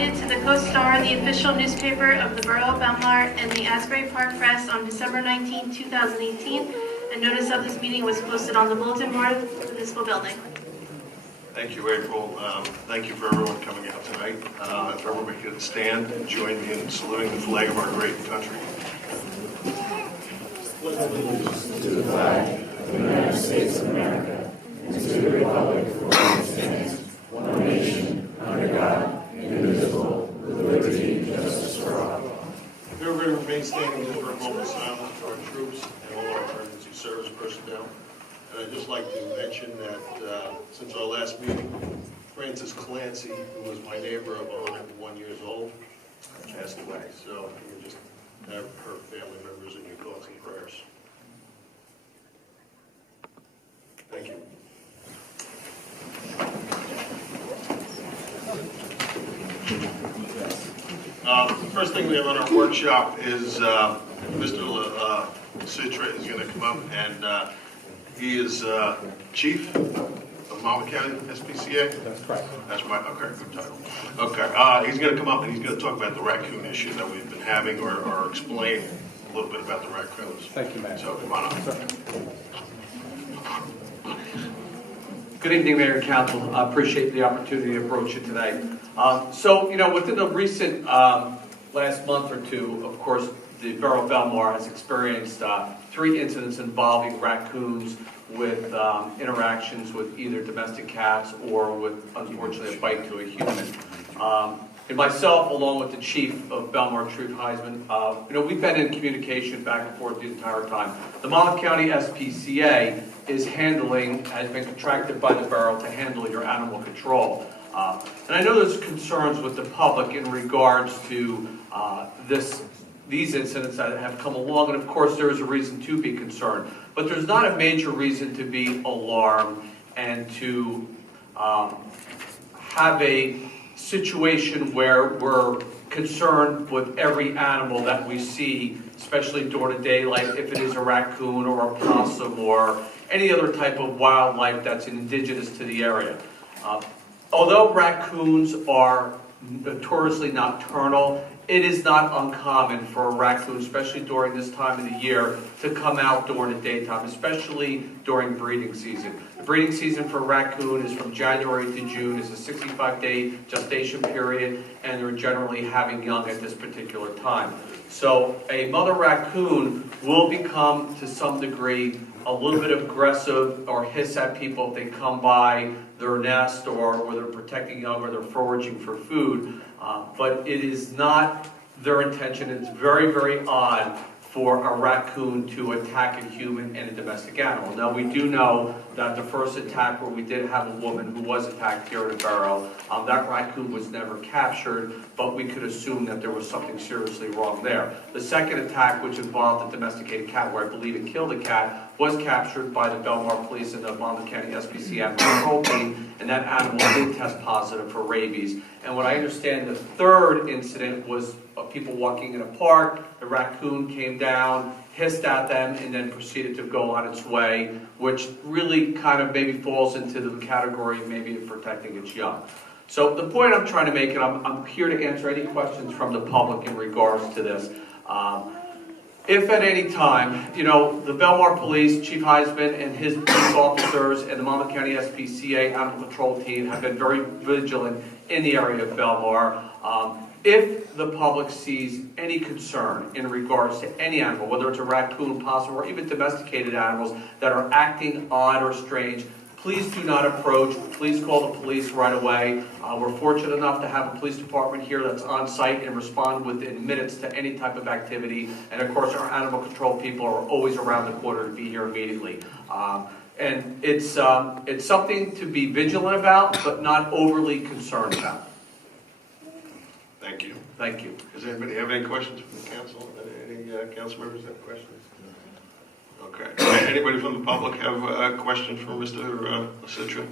provided to the Co-Star, the official newspaper of the Borough of Belmar, and the Asbury Park Press on December 19, 2018. A notice of this meeting was posted on the bulletin board of the municipal building. Thank you, April. Thank you for everyone coming out tonight. If everybody could stand and join me in saluting the flag of our great country. To the flag of the United States of America and to the republic for which it stands, one nation, under God, indivisible, with liberty and justice for all. Everybody remain standing just for a moment of silence for our troops and all our emergency service personnel. And I'd just like to mention that since our last meeting, Frances Clancy, who was my neighbor of 101 years old, passed away. So you just have her family members in your thoughts and prayers. Thank you. The first thing we have on our workshop is Mr. Citra is going to come up, and he is Chief of Monmouth County SPCA. That's correct. That's right. Okay, good title. Okay, he's going to come up and he's going to talk about the raccoon issue that we've been having, or explain a little bit about the raccoons. Thank you, Mayor. So come on up. Good evening, Mayor and Council. I appreciate the opportunity to approach you today. Within the recent last month or two, of course, the Borough of Belmar has experienced 3 incidents involving raccoons with interactions with either domestic cats or with, unfortunately, a bite to a human. And myself, along with the Chief of Belmar, Chief Heisman, we've been in communication back and forth the entire time. The Monmouth County SPCA has been contracted by the borough to handle your animal control. And I know there's concerns with the public in regards to these incidents that have come along, and of course there is a reason to be concerned. But there's not a major reason to be alarmed and to have a situation where we're concerned with every animal that we see, especially during the daylight, if it is a raccoon or a possum or any other type of wildlife that's indigenous to the area. Although raccoons are notoriously nocturnal, it is not uncommon for a raccoon, especially during this time of the year, to come out during the daytime, especially during breeding season. The breeding season for a raccoon is from January to June. It's a 65-day gestation period, and they're generally having young at this particular time. So a mother raccoon will become, to some degree, a little bit aggressive or hiss at people if they come by their nest or where they're protecting young or they're foraging for food. But it is not their intention. It's very, very odd for a raccoon to attack a human and a domestic animal. Now, we do know that the first attack where we did have a woman who was attacked here at the borough, that raccoon was never captured, but we could assume that there was something seriously wrong there. The second attack, which involved a domesticated cat, where I believe it killed a cat, was captured by the Belmar Police and the Monmouth County SPCA Animal Control Team, and that animal did test positive for rabies. And what I understand, the third incident was people walking in a park. The raccoon came down, hissed at them, and then proceeded to go on its way, which really kind of maybe falls into the category maybe of protecting its young. So the point I'm trying to make, and I'm here to answer any questions from the public in regards to this. If at any time, the Belmar Police, Chief Heisman and his police officers and the Monmouth County SPCA Animal Control Team have been very vigilant in the area of Belmar. If the public sees any concern in regards to any animal, whether it's a raccoon, possum, or even domesticated animals that are acting odd or strange, please do not approach. Please call the police right away. We're fortunate enough to have a police department here that's on site and respond within minutes to any type of activity. And of course, our animal control people are always around the corner to be here immediately. And it's something to be vigilant about, but not overly concerned about. Thank you. Thank you. Does anybody have any questions from the council? Any council members have questions? Okay. Anybody from the public have questions for Mr. Citra?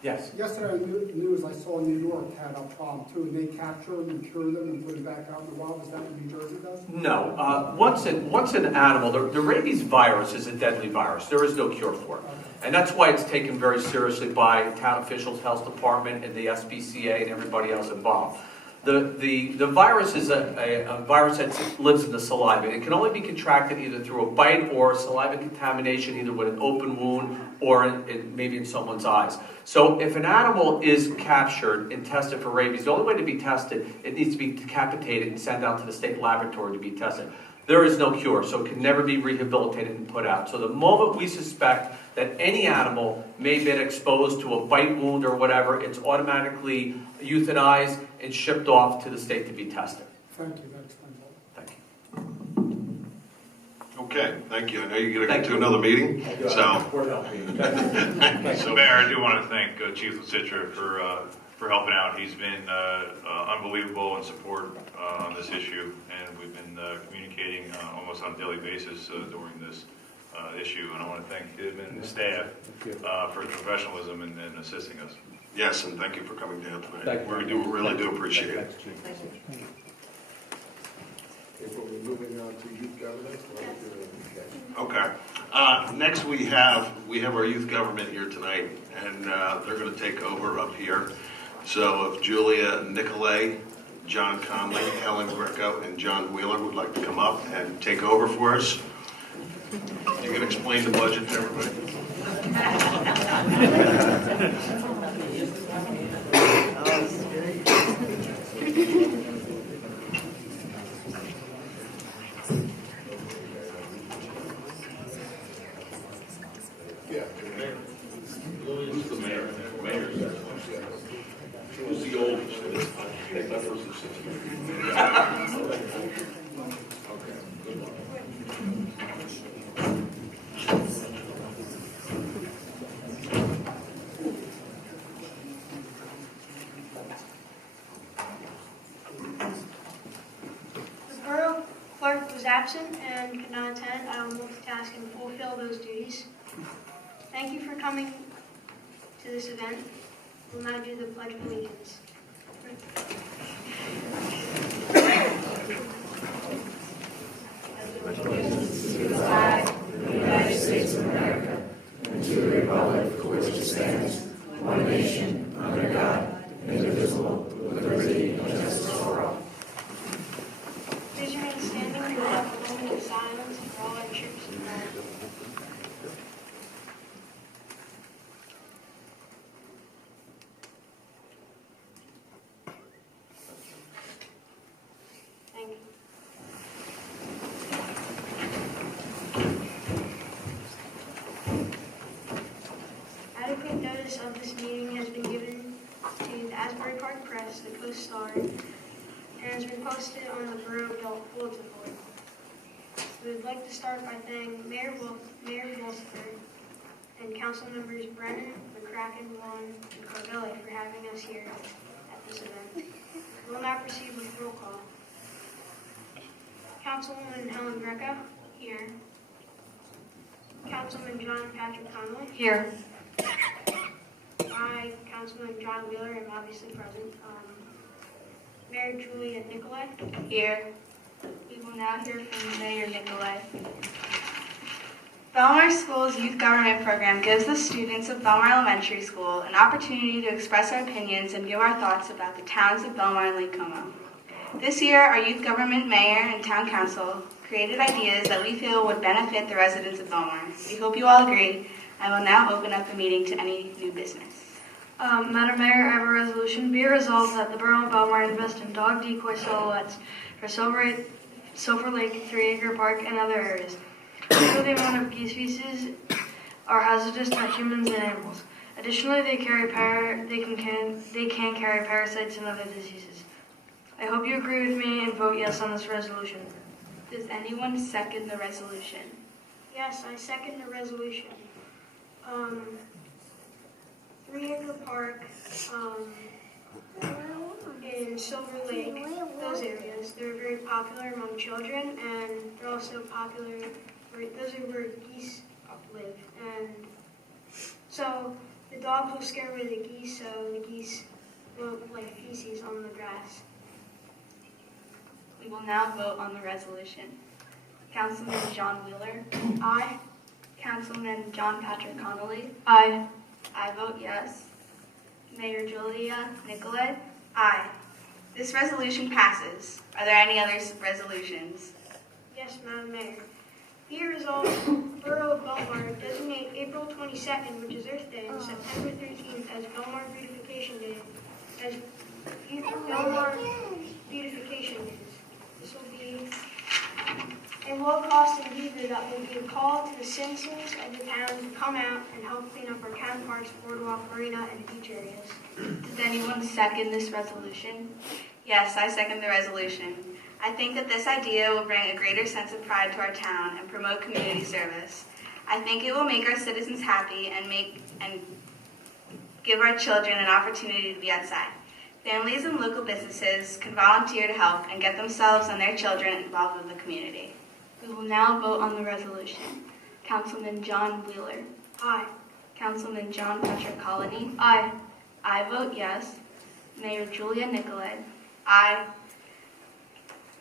Yes. Yesterday on the news, I saw New York had a problem too, and they capture them and cure them and put them back out in the wild. Is that what New Jersey does? No. Once an animal, the rabies virus is a deadly virus. There is no cure for it. And that's why it's taken very seriously by town officials, health department, and the SPCA and everybody else involved. The virus is a virus that lives in the saliva. It can only be contracted either through a bite or saliva contamination, either with an open wound or maybe in someone's eyes. So if an animal is captured and tested for rabies, the only way to be tested, it needs to be decapitated and sent out to the state laboratory to be tested. There is no cure, so it can never be rehabilitated and put out. So the moment we suspect that any animal may have been exposed to a bite wound or whatever, it's automatically euthanized and shipped off to the state to be tested. Thank you, that explains all. Thank you. Okay, thank you. I know you're going to get to another meeting, so. So, Mayor, I do want to thank Chief Citra for helping out. He's been unbelievable in support on this issue, and we've been communicating almost on a daily basis during this issue. And I want to thank him and his staff for his professionalism in assisting us. Yes, and thank you for coming down tonight. Thank you. We really do appreciate it. Okay, we're moving on to youth government. Okay. Next we have our youth government here tonight, and they're going to take over up here. So if Julia Nicolay, John Conley, Helen Greco, and John Wheeler would like to come up and take over for us. You can explain the budget to everybody. Yeah. Who's the mayor? Mayor. Who's the oldest? That person's 60. Absent and could not attend, I will multitask and fulfill those duties. Thank you for coming to this event. We'll now do the Pledge of Allegiance. To the flag of the United States of America, and to the republic for which it stands, one nation, under God, indivisible, with liberty and justice for all. Please remain standing and without a moment of silence for all our troops and men. Thank you. Adequate notice of this meeting has been given to the Asbury Park Press, the Coast-Star, and has been posted on the Borough Bulletin Board. We would like to start by thanking Mayor Wolford and Council Members Brennan, McCracken, Vaughn, and Carvelli for having us here at this event. We will now proceed with roll call. Councilwoman Helen Greco, here. Councilman John Patrick Conley, here. I, Councilman John Wheeler, am obviously present. Mayor Julia Nicolay, here. We will now hear from Mayor Nicolay. Belmar School's Youth Government Program gives the students of Belmar Elementary School an opportunity to express our opinions and give our thoughts about the towns of Belmar and Lake Como. This year, our Youth Government Mayor and Town Council created ideas that we feel would benefit the residents of Belmar. We hope you all agree. I will now open up the meeting to any new business. Madam Mayor, I have a resolution. Be it resolved that the Borough of Belmar invest in dog decoy silhouettes for Silver Lake, 3-Acre Park, and other areas. Due to the amount of geese feces are hazardous to humans and animals. Additionally, they can carry parasites and other diseases. I hope you agree with me and vote yes on this resolution. Does anyone second the resolution? Yes, I second the resolution. 3-Acre Park, in Silver Lake, those areas, they're very popular among children, and they're also popular, those are where geese live. And so the dogs will scare away the geese, so the geese won't like feces on the grass. We will now vote on the resolution. Councilman John Wheeler. Aye. Councilman John Patrick Connolly. Aye. I vote yes. Mayor Julia Nicolay. Aye. This resolution passes. Are there any other resolutions? Yes, Madam Mayor. Be it resolved, Borough of Belmar designate April 22nd, which is Earth Day, and September 13th as Belmar Beautification Day, as Belmar Beautification Days. This will be a low-cost endeavor that will be a call to the citizens of the town to come out and help clean up our town parks, boardwalk, marina, and beach areas. Does anyone second this resolution? Yes, I second the resolution. I think that this idea will bring a greater sense of pride to our town and promote community service. I think it will make our citizens happy and give our children an opportunity to be outside. Families and local businesses can volunteer to help and get themselves and their children involved with the community. We will now vote on the resolution. Councilman John Wheeler. Aye. Councilman John Patrick Colony. Aye. I vote yes. Mayor Julia Nicolay. Aye.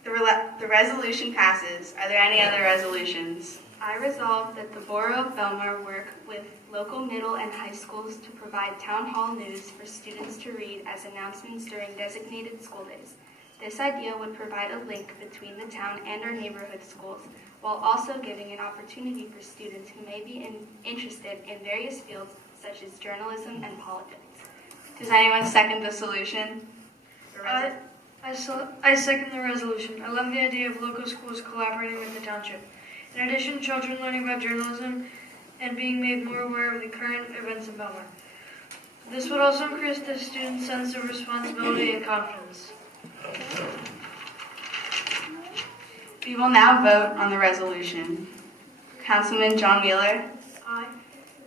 The resolution passes. Are there any other resolutions? I resolve that the Borough of Belmar work with local middle and high schools to provide town hall news for students to read as announcements during designated school days. This idea would provide a link between the town and our neighborhood schools, while also giving an opportunity for students who may be interested in various fields such as journalism and politics. Does anyone second the solution? I second the resolution. I love the idea of local schools collaborating with the township. In addition, children learning about journalism and being made more aware of the current events in Belmar. This would also increase the students' sense of responsibility and confidence. We will now vote on the resolution. Councilman John Wheeler. Aye.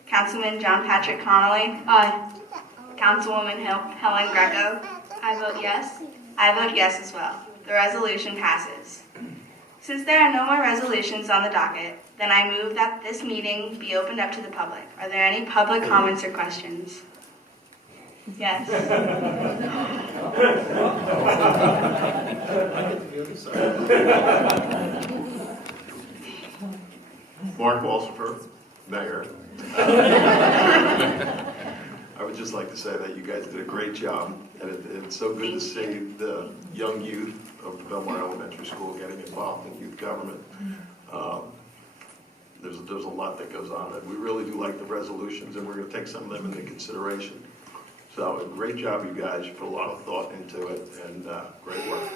Councilman John Patrick Connolly. Aye. Councilwoman Helen Greco. I vote yes. I vote yes as well. The resolution passes. Since there are no more resolutions on the docket, then I move that this meeting be opened up to the public. Are there any public comments or questions? Yes. Mark Walsifer, Mayor. I would just like to say that you guys did a great job, and it's so good to see the young youth of the Belmar Elementary School getting involved in youth government. There's a lot that goes on, and we really do like the resolutions, and we're going to take some of them into consideration. So, great job, you guys. You put a lot of thought into it, and great work.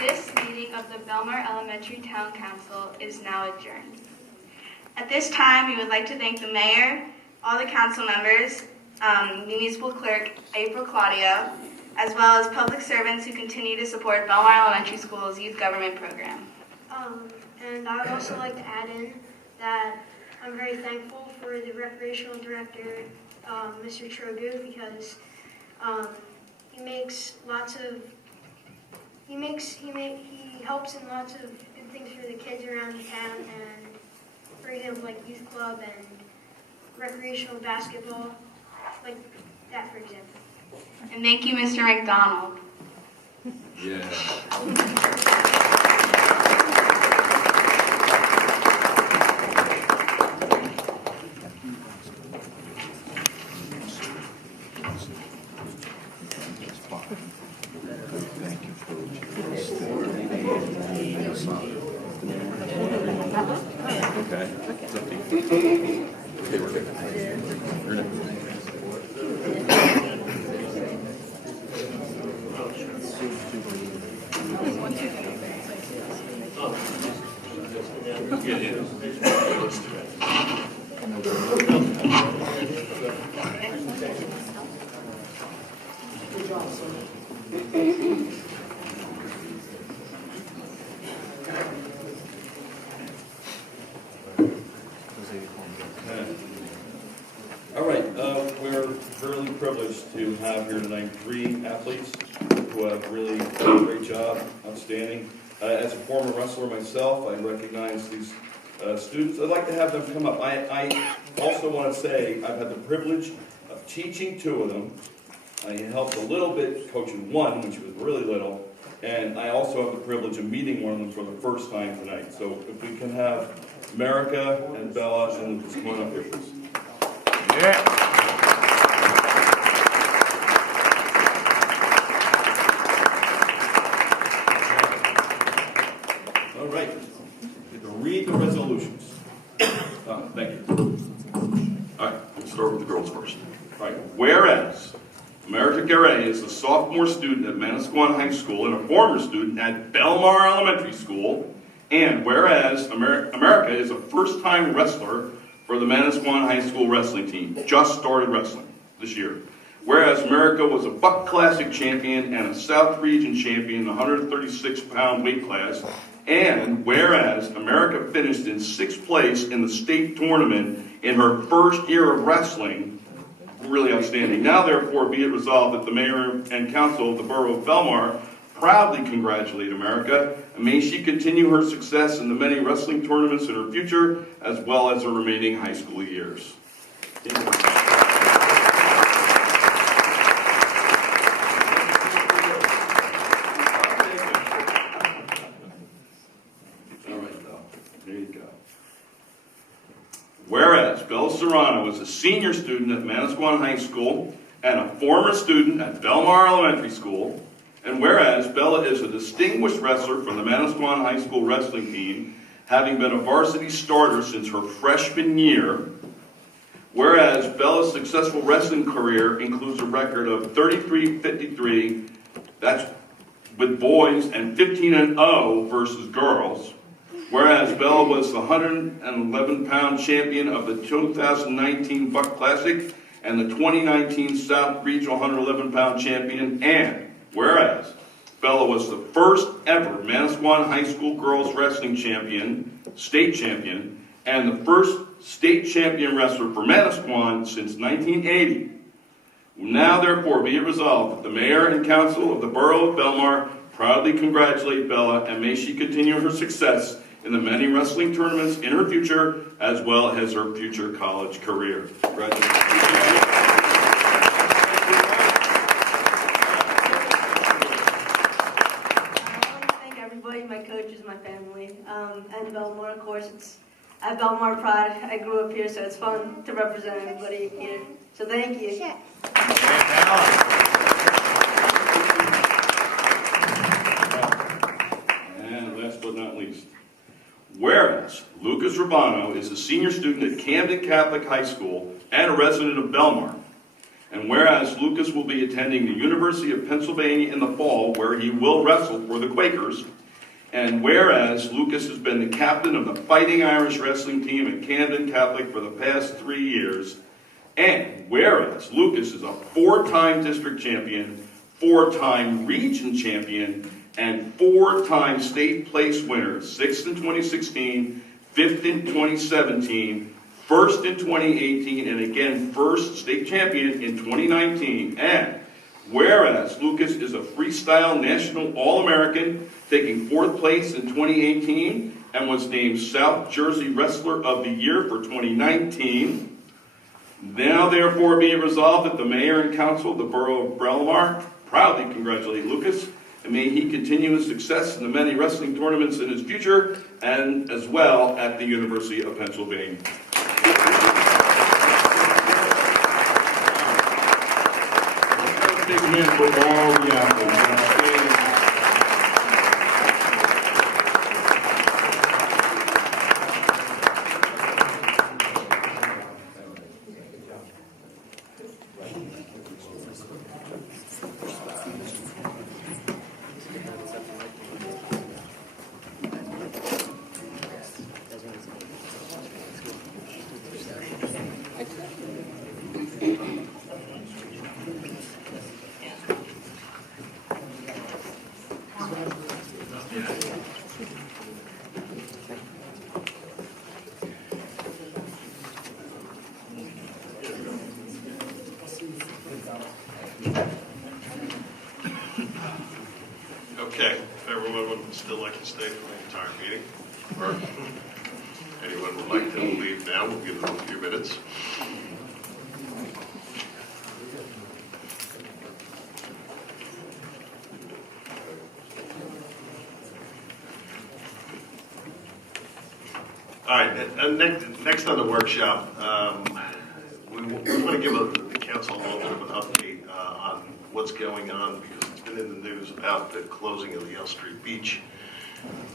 This meeting of the Belmar Elementary Town Council is now adjourned. At this time, we would like to thank the mayor, all the council members, municipal clerk April Claudio, as well as public servants who continue to support Belmar Elementary School's youth government program. And I would also like to add in that I'm very thankful for the recreational director, Mr. Trogu, because he helps in lots of good things for the kids around the town, and for example, like youth club and recreational basketball, like that, for example. And thank you, Mr. McDonald. Yeah. Okay. It's up to you. Okay, we're good. You're next. Good job, sir. All right, we're really privileged to have here tonight 3 athletes who have really done a great job, outstanding. As a former wrestler myself, I recognize these students. I'd like to have them come up. I also want to say I've had the privilege of teaching two of them. I helped a little bit coaching one when she was really little, and I also have the privilege of meeting one of them for the first time tonight. So if we can have America and Bella and Lucas come on up here, please. Yeah. All right. You can read the resolutions. Thank you. All right, we'll start with the girls first. All right. Whereas America Garay is a sophomore student at Manasquan High School and a former student at Belmar Elementary School, and whereas America is a first-time wrestler for the Manasquan High School wrestling team, just started wrestling this year. Whereas America was a Buck Classic champion and a South Region champion in the 136-pound weight class, and whereas America finished in 6th place in the state tournament in her first year of wrestling, really outstanding. Now, therefore, be it resolved that the mayor and council of the borough of Belmar proudly congratulate America, and may she continue her success in the many wrestling tournaments in her future, as well as her remaining high school years. Whereas Bella Serrano is a senior student at Manasquan High School and a former student at Belmar Elementary School, and whereas Bella is a distinguished wrestler for the Manasquan High School wrestling team, having been a varsity starter since her freshman year, whereas Bella's successful wrestling career includes a record of 33-53, that's with boys, and 15-0 versus girls, whereas Bella was the 111-pound champion of the 2019 Buck Classic and the 2019 South Regional 111-pound champion, and whereas Bella was the first ever Manasquan High School girls wrestling champion, state champion, and the first state champion wrestler for Manasquan since 1980. Now, therefore, be it resolved that the mayor and council of the borough of Belmar proudly congratulate Bella, and may she continue her success in the many wrestling tournaments in her future, as well as her future college career. Congratulations. My coaches, my family, and Belmar, of course. I have Belmar pride. I grew up here, so it's fun to represent everybody here. So thank you. Sure. And last but not least, whereas Lucas Rubano is a senior student at Camden Catholic High School and a resident of Belmar, and whereas Lucas will be attending the University of Pennsylvania in the fall, where he will wrestle for the Quakers, and whereas Lucas has been the captain of the Fighting Irish wrestling team at Camden Catholic for the past 3 years, and whereas Lucas is a 4-time district champion, 4-time region champion, and 4-time state place winner, 6th in 2016, 5th in 2017, 1st in 2018, and again 1st state champion in 2019, and whereas Lucas is a freestyle national All-American, taking 4th place in 2018 and was named South Jersey Wrestler of the Year for 2019. Now, therefore, be it resolved that the mayor and council of the borough of Belmar proudly congratulate Lucas, and may he continue his success in the many wrestling tournaments in his future, and as well at the University of Pennsylvania. Big win for all the athletes. Okay. If everyone would still like to stay for the entire meeting, or anyone would like to leave now, we'll give them a few minutes. All right, and next on the workshop, we want to give the council a little bit of an update on what's going on, because it's been in the news about the closing of the L Street Beach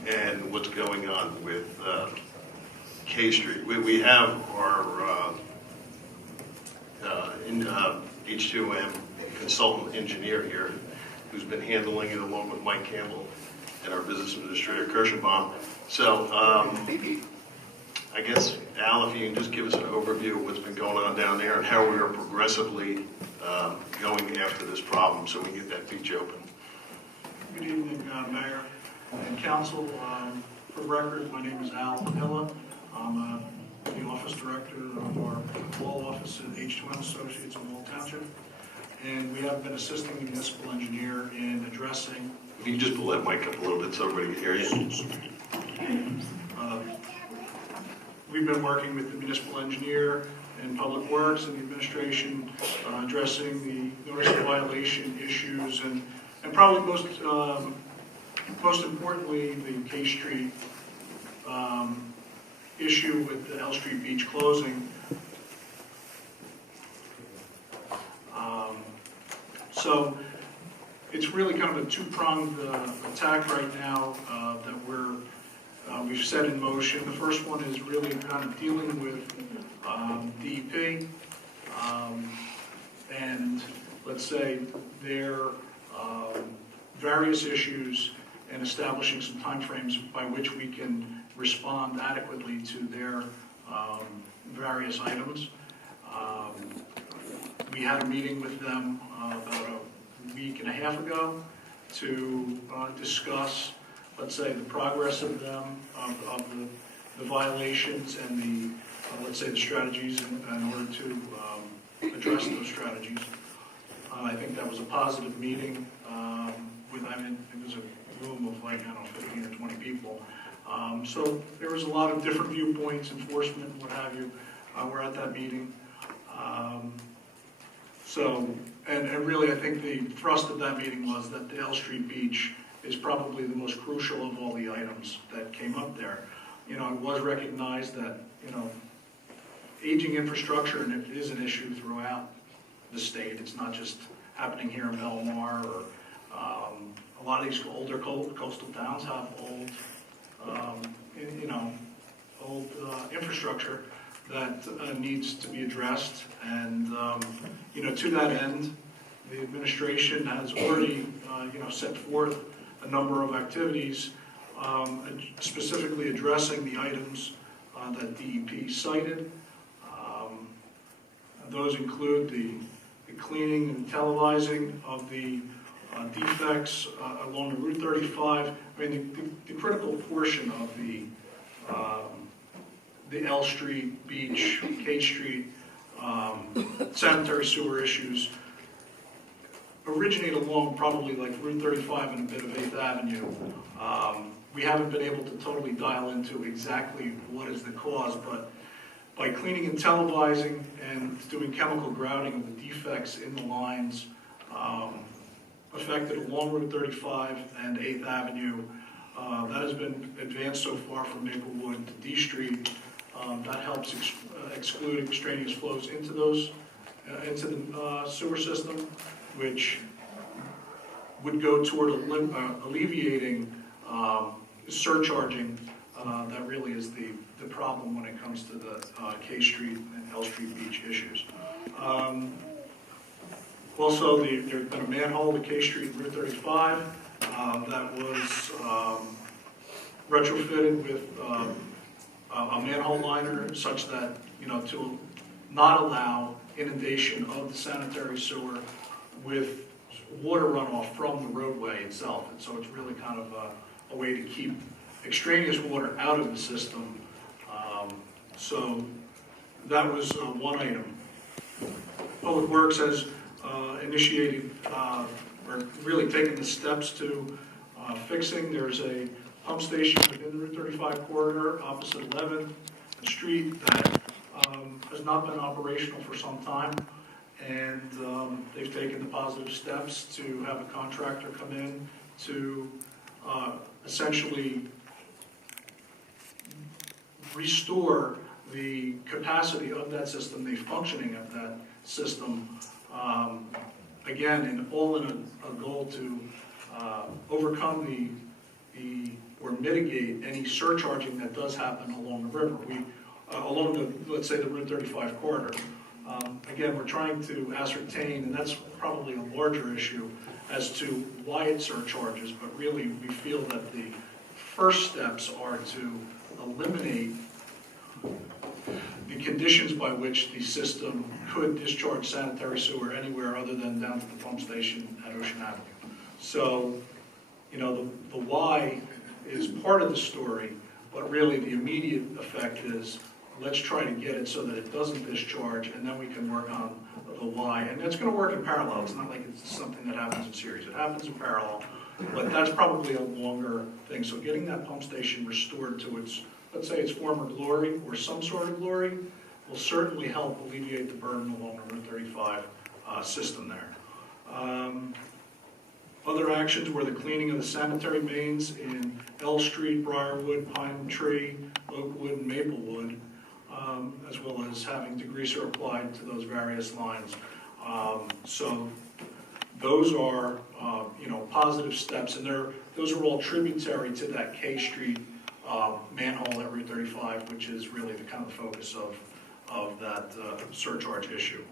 and what's going on with K Street. We have our H2M consultant engineer here who's been handling it along with Mike Campbell and our business administrator Kirschenbaum. So I guess, Al, if you can just give us an overview of what's been going on down there and how we are progressively going after this problem so we get that beach open. Good evening, Mayor and Council. For record, my name is Al Hilla. I'm the Office Director of our law office at H2M Associates in Wall Township. And we have been assisting the municipal engineer in addressing... If you can just pull that mic up a little bit so everybody can hear you. We've been working with the municipal engineer and Public Works and the administration addressing the notice of violation issues and probably most importantly the K Street issue with the L Street Beach closing. So it's really kind of a two-pronged attack right now that we've set in motion. The first one is really kind of dealing with DEP and, let's say, their various issues and establishing some timeframes by which we can respond adequately to their various items. We had a meeting with them about a week and a half ago to discuss, let's say, the progress of them, of the violations and the, let's say, the strategies in order to address those strategies. I think that was a positive meeting it was a room of like, I don't know, 15 or 20 people. So there was a lot of different viewpoints, enforcement, what have you, were at that meeting. And really I think the thrust of that meeting was that the L Street Beach is probably the most crucial of all the items that came up there. You know, it was recognized that, you know, aging infrastructure, and it is an issue throughout the state. It's not just happening here in Belmar, or a lot of these older coastal towns have old, old infrastructure that needs to be addressed. And, to that end, the administration has already, set forth a number of activities specifically addressing the items that DEP cited. Those include the cleaning and televising of the defects along the Route 35. I mean, the critical portion of the L Street, Beach, K Street, sanitary sewer issues originate along probably like Route 35 and a bit of 8th Avenue. We haven't been able to totally dial into exactly what is the cause, but by cleaning and televising and doing chemical grouting of the defects in the lines affected along Route 35 and 8th Avenue, that has been advanced so far from Maplewood to D Street. That helps exclude extraneous flows into those into the sewer system, which would go toward alleviating surcharging. That really is the problem when it comes to the K Street and L Street Beach issues. Also, there's been a manhole at K Street and Route 35 that was retrofitted with a manhole liner such that, to not allow inundation of the sanitary sewer with water runoff from the roadway itself. And so it's really kind of a way to keep extraneous water out of the system. So that was one item. Public Works has initiated, or really taken the steps to fixing. There's a pump station within the Route 35 corridor opposite 11th Street that has not been operational for some time, and they've taken the positive steps to have a contractor come in to essentially restore the capacity of that system, the functioning of that system, again, in a goal to overcome or mitigate any surcharging that does happen along the river. Along the, let's say, the Route 35 corridor. Again, we're trying to ascertain, and that's probably a larger issue, as to why it surcharges, but really we feel that the first steps are to eliminate the conditions by which the system could discharge sanitary sewer anywhere other than down to the pump station at Ocean Avenue. So, you know, the why is part of the story, but really the immediate effect is let's try to get it so that it doesn't discharge, and then we can work on the why. And it's going to work in parallel. It's not like it's something that happens in series. It happens in parallel, but that's probably a longer thing. So getting that pump station restored to its, let's say, its former glory or some sort of glory will certainly help alleviate the burden along the Route 35 system there. Other actions were the cleaning of the sanitary mains in L Street, Briarwood, Pine Tree, Oakwood, and Maplewood, as well as having degreaser applied to those various lines. So those are, you know, positive steps, and those are all tributary to that K Street manhole at Route 35, which is really the kind of focus of that surcharge issue.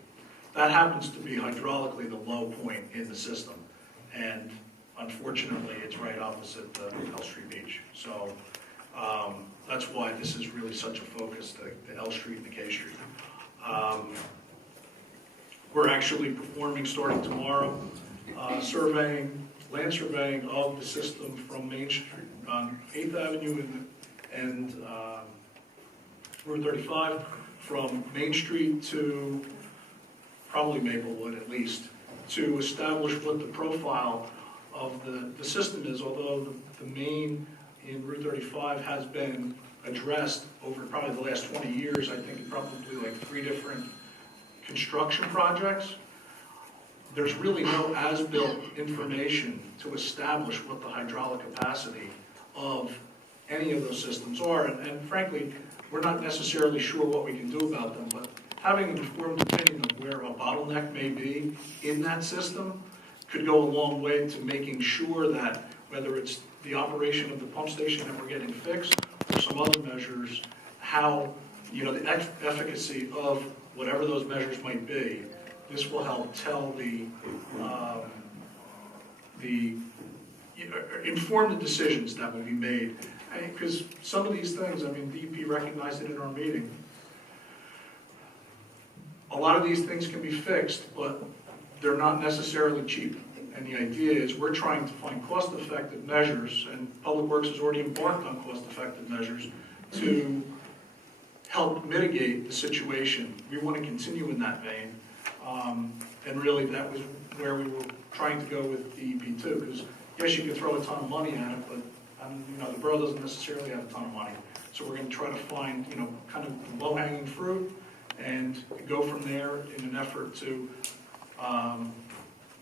That happens to be hydraulically the low point in the system, and unfortunately it's right opposite the L Street beach. So that's why this is really such a focus, the L Street and the K Street. We're actually performing, starting tomorrow, land surveying of the system from Main Street on 8th Avenue and Route 35, from Main Street to probably Maplewood at least, to establish what the profile of the system is, although the main in Route 35 has been addressed over probably the last 20 years, I think probably like 3 different construction projects. There's really no as-built information to establish what the hydraulic capacity of any of those systems are, and frankly, we're not necessarily sure what we can do about them, but having an informed opinion of where a bottleneck may be in that system could go a long way to making sure that whether it's the operation of the pump station that we're getting fixed or some other measures, how, you know, the efficacy of whatever those measures might be, this will help tell inform the decisions that will be made. Because some of these things, I mean, DEP recognized it in our meeting. A lot of these things can be fixed, but they're not necessarily cheap. And the idea is we're trying to find cost-effective measures, and Public Works has already embarked on cost-effective measures to help mitigate the situation. We want to continue in that vein. And really that was where we were trying to go with DEP too, because yes, you can throw a ton of money at it, but you know, the borough doesn't necessarily have a ton of money. So we're going to try to find, you know, kind of low-hanging fruit and go from there in an effort to,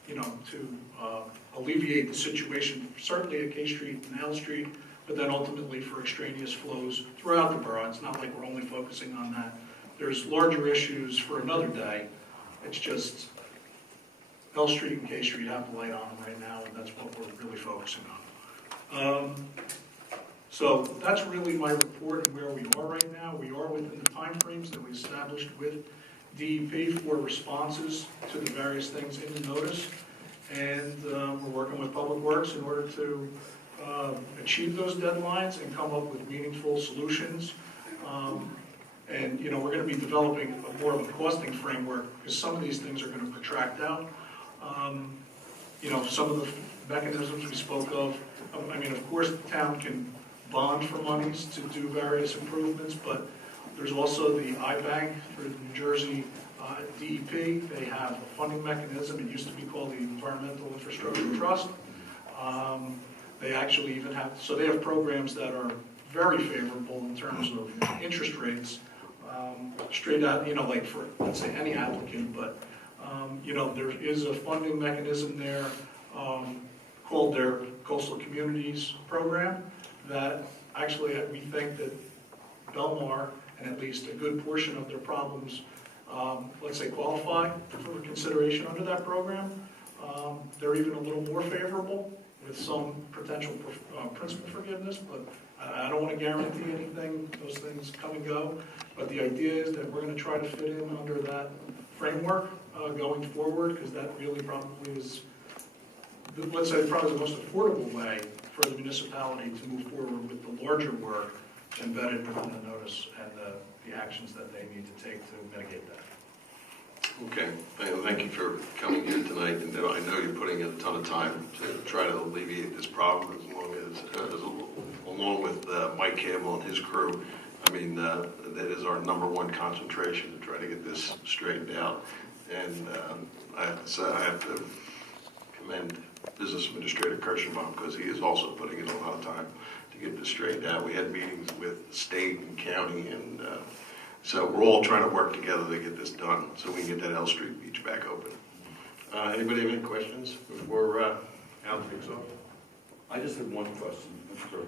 you know, to alleviate the situation, certainly at K Street and L Street, but then ultimately for extraneous flows throughout the borough. It's not like we're only focusing on that. There's larger issues for another day. It's just L Street and K Street have the light on them right now, and that's what we're really focusing on. So that's really my report and where we are right now. We are within the timeframes that we established with DEP for responses to the various things in the notice, and we're working with Public Works in order to achieve those deadlines and come up with meaningful solutions. And you know, we're going to be developing more of a costing framework because some of these things are going to protract out. You know, some of the mechanisms we spoke of, I mean, of course, the town can bond for monies to do various improvements, but there's also the IBank for the New Jersey DEP. They have a funding mechanism. It used to be called the Environmental Infrastructure Trust. They actually even have, so they have programs that are very favorable in terms of interest rates, straight out, like for, let's say, any applicant, but, there is a funding mechanism there called their Coastal Communities Program that actually we think that Belmar, and at least a good portion of their problems, let's say, qualify for consideration under that program. They're even a little more favorable with some potential principal forgiveness, but I don't want to guarantee anything. Those things come and go. But the idea is that we're going to try to fit in under that framework going forward, because that really probably is, let's say, probably the most affordable way for the municipality to move forward with the larger work embedded within the notice and the actions that they need to take to mitigate that. Okay, thank you for coming here tonight, and I know you're putting in a ton of time to try to alleviate this problem along with Mike Campbell and his crew. I mean, that is our #1 concentration to try to get this straightened out. And I have to say, I have to commend Business Administrator Kirschenbaum, because he is also putting in a lot of time to get this straightened out. We had meetings with the state and county, and so we're all trying to work together to get this done so we can get that L Street Beach back open. Anybody have any questions before Al takes off? I just have one question. Sure.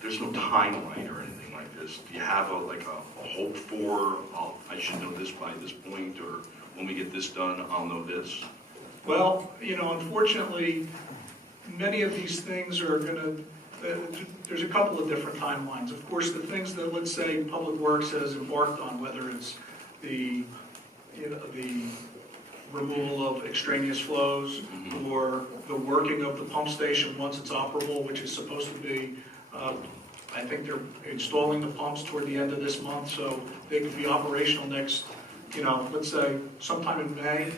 There's no timeline or anything like this. Do you have a hope for, I should know this by this point, or when we get this done, I'll know this? Well, unfortunately, many of these things are going to, there's a couple of different timelines. Of course, the things that, let's say, Public Works has embarked on, whether it's the removal of extraneous flows or the working of the pump station once it's operable, which is supposed to be, I think they're installing the pumps toward the end of this month, so they could be operational next, let's say sometime in May.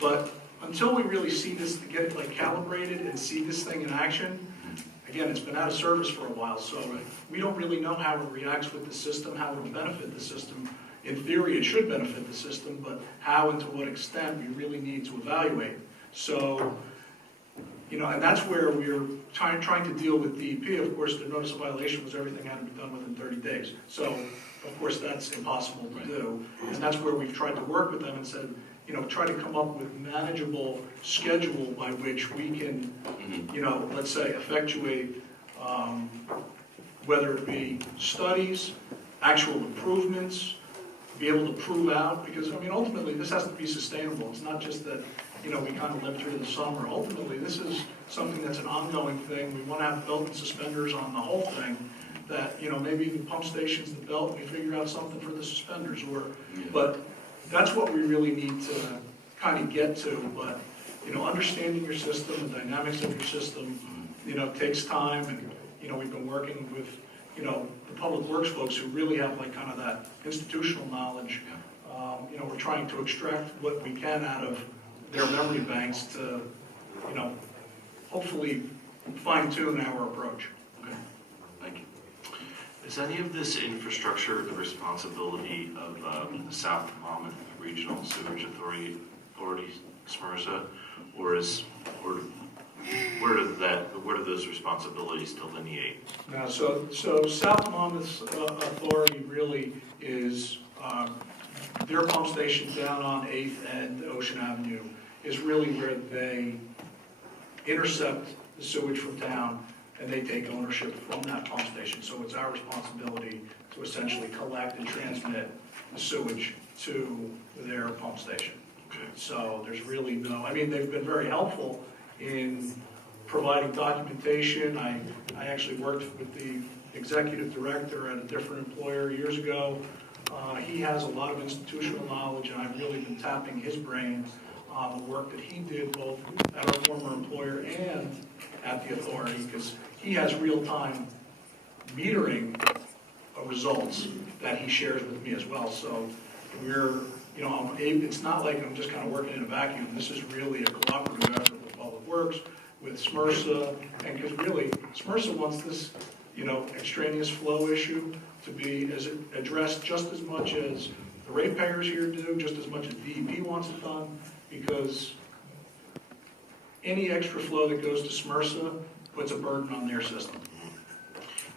But until we really see this to get calibrated and see this thing in action, again, it's been out of service for a while, so we don't really know how it reacts with the system, how it will benefit the system. In theory, it should benefit the system, but how and to what extent we really need to evaluate. So, and that's where we're trying to deal with DEP. Of course, the notice of violation was everything had to be done within 30 days. So, of course, that's impossible to do. And that's where we've tried to work with them and said, try to come up with manageable schedule by which we can, let's say, effectuate, whether it be studies, actual improvements, be able to prove out, because, ultimately, this has to be sustainable. It's not just that, we kind of live through the summer. Ultimately, this is something that's an ongoing thing. We want to have belt and suspenders on the whole thing, that, maybe the pump station's the belt, and we figure out something for the suspenders, but that's what we really need to kind of get to. But, understanding your system, the dynamics of your system, takes time, and, we've been working with, the Public Works folks who really have kind of that institutional knowledge. We're trying to extract what we can out of their memory banks to, hopefully fine tune our approach. Okay, thank you. Is any of this infrastructure the responsibility of the South Monmouth Regional Sewage Authority, SMRSA, or where do those responsibilities delineate? Now, so South Monmouth's authority really is their pump station down on 8th and Ocean Avenue is really where they intercept the sewage from town, and they take ownership from that pump station. So it's our responsibility to essentially collect and transmit the sewage to their pump station. Okay. So there's really they've been very helpful in providing documentation. I actually worked with the executive director at a different employer years ago. He has a lot of institutional knowledge, and I've really been tapping his brain on the work that he did both at our former employer and at the authority, because he has real-time metering results that he shares with me as well. So we're, it's not like I'm just kind of working in a vacuum. This is really a cooperative effort with Public Works, with SMRSA, and because really, SMRSA wants this, extraneous flow issue to be addressed just as much as the ratepayers here do, just as much as DEP wants it done, because, any extra flow that goes to Smyrsa puts a burden on their system.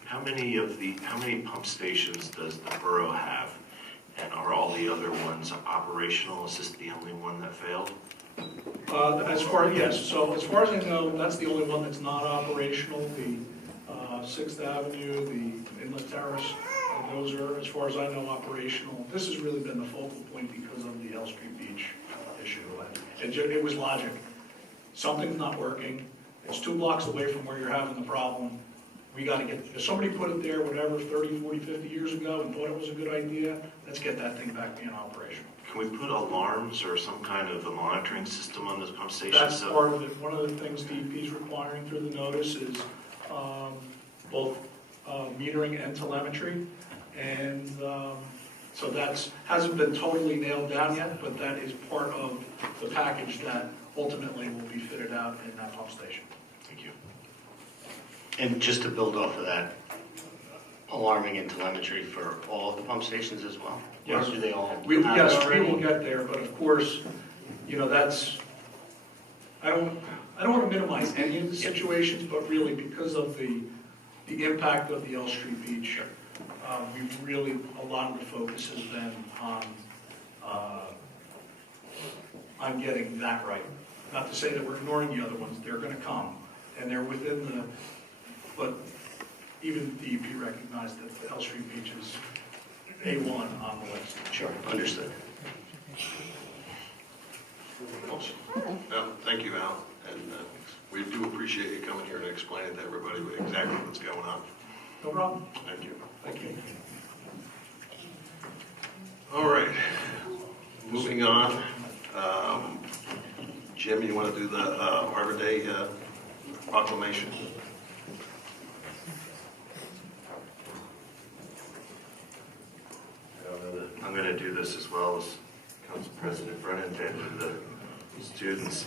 How many pump stations does the borough have? And are all the other ones operational? Is this the only one that failed? Yes, so as far as I know, that's the only one that's not operational. The 6th Avenue, the Inlet Terrace, those are, as far as I know, operational. This has really been the focal point because of the L Street Beach issue. It was logic. Something's not working. It's 2 blocks away from where you're having the problem. We got to get, if somebody put it there, whatever, 30, 40, 50 years ago and thought it was a good idea, let's get that thing back being operational. Can we put alarms or some kind of a monitoring system on this pump station? That's part of it. One of the things DEP is requiring through the notice is both metering and telemetry. And so that hasn't been totally nailed down yet, but that is part of the package that ultimately will be fitted out in that pump station. Thank you. And just to build off of that, alarming and telemetry for all of the pump stations as well? Yes. Or do they all Yes, we already? will get there, but of course, that's, I don't want to minimize any of the situations, but really because of the impact of the L Street Beach, we've really, a lot of the focus has been on getting that right. Not to say that we're ignoring the other ones, they're going to come, and they're within but even DEP recognized that the L Street Beach is A1 on the list. Sure, understood. Else? No, thank you, Al, and we do appreciate you coming here and explaining to everybody exactly what's going on. No problem. Thank you. Thank you. All right, moving on. Jim, you want to do the Arbor Day proclamation? I'm going to do this as well as Council President Brennan did with the students.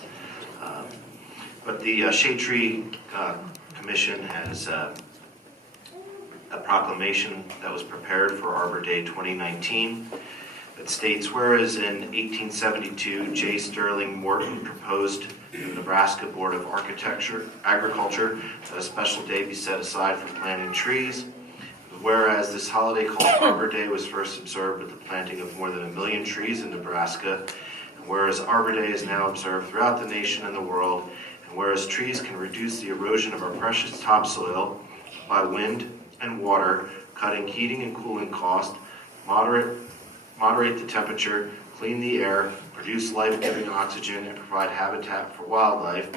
But the Shade Tree Commission has a proclamation that was prepared for Arbor Day 2019 that states, whereas in 1872, J. Sterling Morton proposed to the Nebraska Board of Agriculture that a special day be set aside for planting trees. Whereas this holiday called Arbor Day was first observed with the planting of more than 1 million trees in Nebraska, and whereas Arbor Day is now observed throughout the nation and the world, and whereas trees can reduce the erosion of our precious topsoil by wind and water, cutting heating and cooling costs, moderate the temperature, clean the air, produce life-giving oxygen, and provide habitat for wildlife.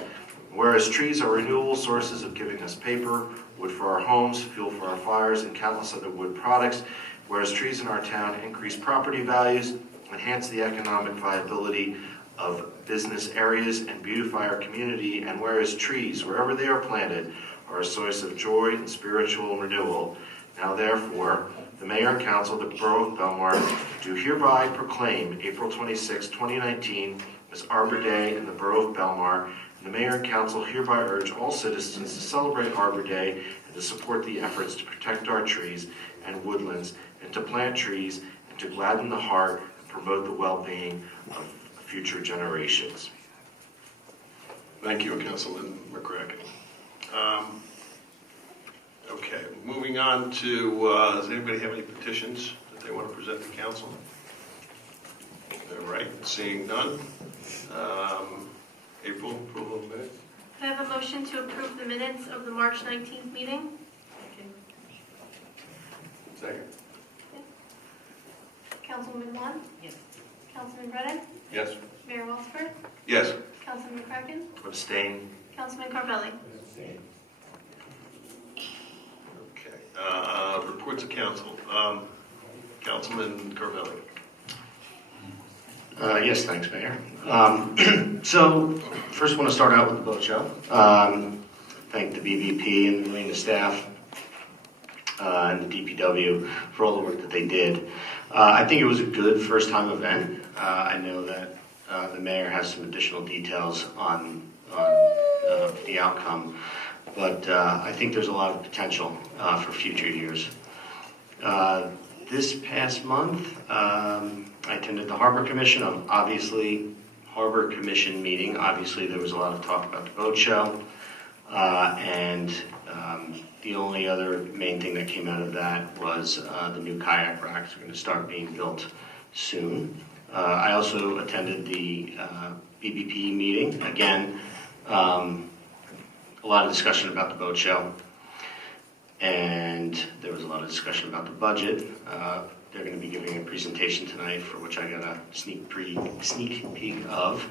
Whereas trees are renewable sources of giving us paper, wood for our homes, fuel for our fires, and countless other wood products. Whereas trees in our town increase property values, enhance the economic viability of business areas, and beautify our community. And whereas trees, wherever they are planted, are a source of joy and spiritual renewal. Now therefore, the Mayor and Council of the Borough of Belmar do hereby proclaim April 26, 2019 as Arbor Day in the Borough of Belmar. And the Mayor and Council hereby urge all citizens to celebrate Arbor Day and to support the efforts to protect our trees and woodlands, and to plant trees and to gladden the heart and promote the well-being of future generations. Thank you, Councilman McCracken. Okay, moving on to, does anybody have any petitions that they want to present to council? All right, seeing none. April, approval of minutes? I have a motion to approve the minutes of the March 19th meeting. Second. Councilwoman Vaughn? Yes. Councilman Brennan? Yes. Mayor Walsford? Yes. Councilman McCracken? Abstain. Councilman Carvelli? Okay, reports of council. Councilman Carvelli. Yes, thanks, Mayor. So, first I want to start out with the boat show. Thank the BVP and the Marina staff and the DPW for all the work that they did. I think it was a good first-time event. I know that the mayor has some additional details on the outcome, but I think there's a lot of potential for future years. This past month, I attended the Harbor Commission. I'm obviously Harbor Commission meeting. Obviously, there was a lot of talk about the boat show, and the only other main thing that came out of that was the new kayak racks are going to start being built soon. I also attended the BBP meeting. Again, a lot of discussion about the boat show, and there was a lot of discussion about the budget. They're going to be giving a presentation tonight, for which I got a sneak peek of.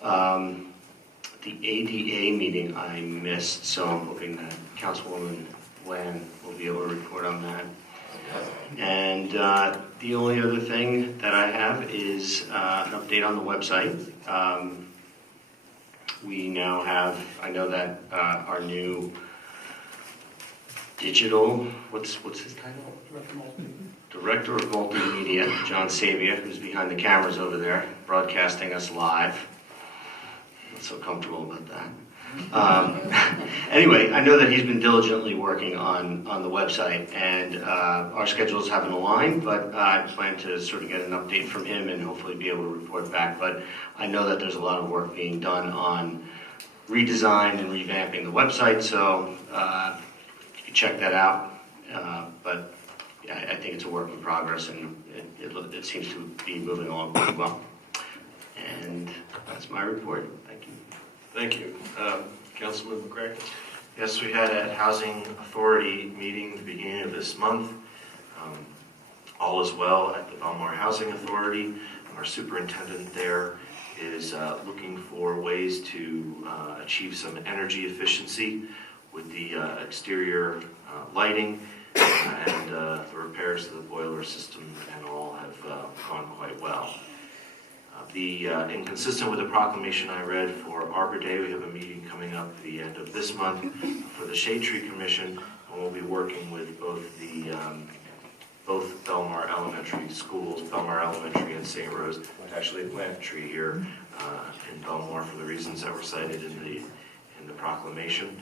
The ADA meeting I missed, so I'm hoping that Councilwoman Lan will be able to report on that. And the only other thing that I have is an update on the website. We now have, I know that our new digital, what's his title? Director of Multimedia, John Sabia, who's behind the cameras over there, broadcasting us live. Not so comfortable about that. Anyway, I know that he's been diligently working on the website, and our schedules haven't aligned, but I plan to sort of get an update from him and hopefully be able to report back. But I know that there's a lot of work being done on redesign and revamping the website, so you can check that out. But yeah, I think it's a work in progress, and it seems to be moving along pretty well. And that's my report. Thank you. Thank you. Councilman McCracken? Yes, we had a Housing Authority meeting at the beginning of this month. All is well at the Belmar Housing Authority. Our superintendent there is looking for ways to achieve some energy efficiency with the exterior lighting, and the repairs to the boiler system and all have gone quite well. Inconsistent with the proclamation I read for Arbor Day, we have a meeting coming up at the end of this month for the Shade Tree Commission, and we'll be working with both Belmar Elementary schools, Belmar Elementary and St. Rose, to actually plant a tree here in Belmar for the reasons that were cited in the proclamation,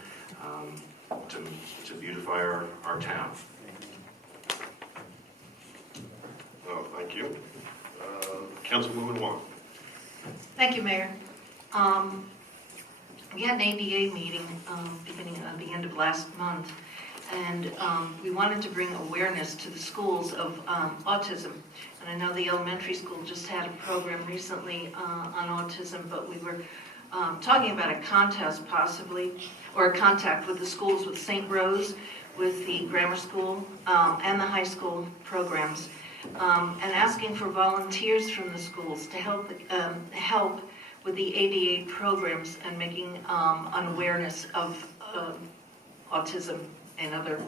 to beautify our town. Oh, thank you. Councilwoman Wong. Thank you, Mayor. We had an ADA meeting beginning at the end of last month, and we wanted to bring awareness to the schools of autism. And I know the elementary school just had a program recently on autism, but we were talking about a contest possibly, or a contact with the schools, with St. Rose, with the grammar school, and the high school programs. And asking for volunteers from the schools to help with the ADA programs and making an awareness of autism and other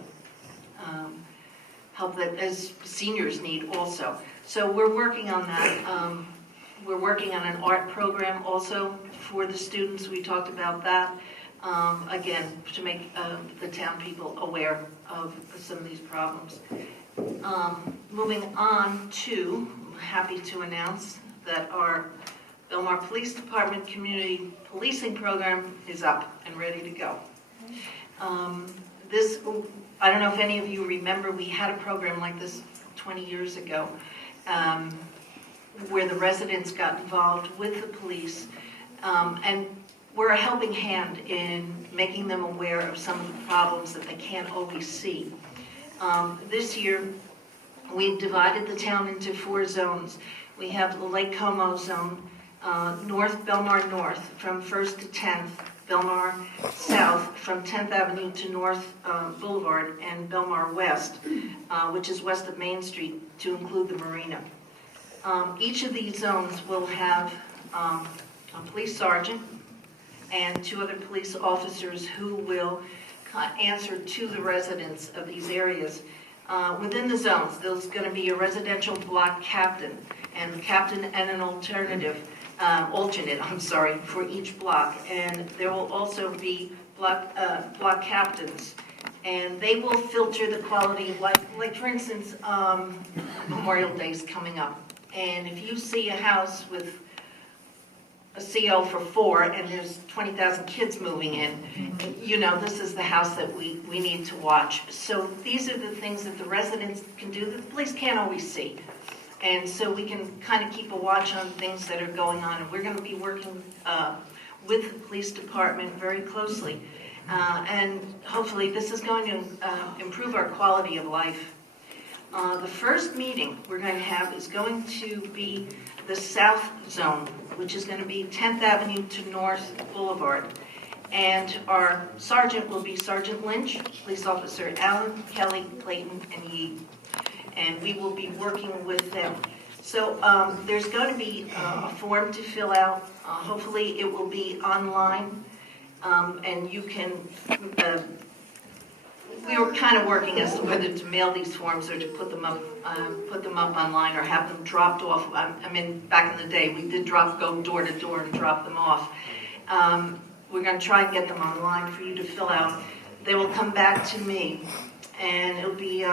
help that as seniors need also. So we're working on that. We're working on an art program also for the students. We talked about that, again, to make the town people aware of some of these problems. Moving on to, I'm happy to announce that our Belmar Police Department Community Policing Program is up and ready to go. I don't know if any of you remember, we had a program like this 20 years ago, where the residents got involved with the police, and we're a helping hand in making them aware of some of the problems that they can't always see. This year, we divided the town into 4 zones. We have the Lake Como zone, North Belmar North from 1st to 10th, Belmar South from 10th Avenue to North Boulevard, and Belmar West, which is west of Main Street, to include the marina. Each of these zones will have a police sergeant and 2 other police officers who will answer to the residents of these areas. Within the zones, there's going to be a residential block captain, and the captain and an alternate, for each block. And there will also be block captains, and they will filter the quality of life. Like for instance, Memorial Day is coming up, and if you see a house with a CO for 4 and there's 20,000 kids moving in, you know this is the house that we need to watch. So these are the things that the residents can do that the police can't always see. And so we can kind of keep a watch on things that are going on. And we're going to be working with the police department very closely. And hopefully this is going to improve our quality of life. The first meeting we're going to have is going to be the South Zone, which is going to be 10th Avenue to North Boulevard. And our sergeant will be Sergeant Lynch, Police Officer Allen, Kelly, Clayton, and Yee. And we will be working with them. So there's going to be a form to fill out. Hopefully it will be online. And you can, we were kind of working as to whether to mail these forms or to put them up online or have them dropped off. I mean, back in the day, we did go door to door and drop them off. We're going to try and get them online for you to fill out. They will come back to me, and it'll be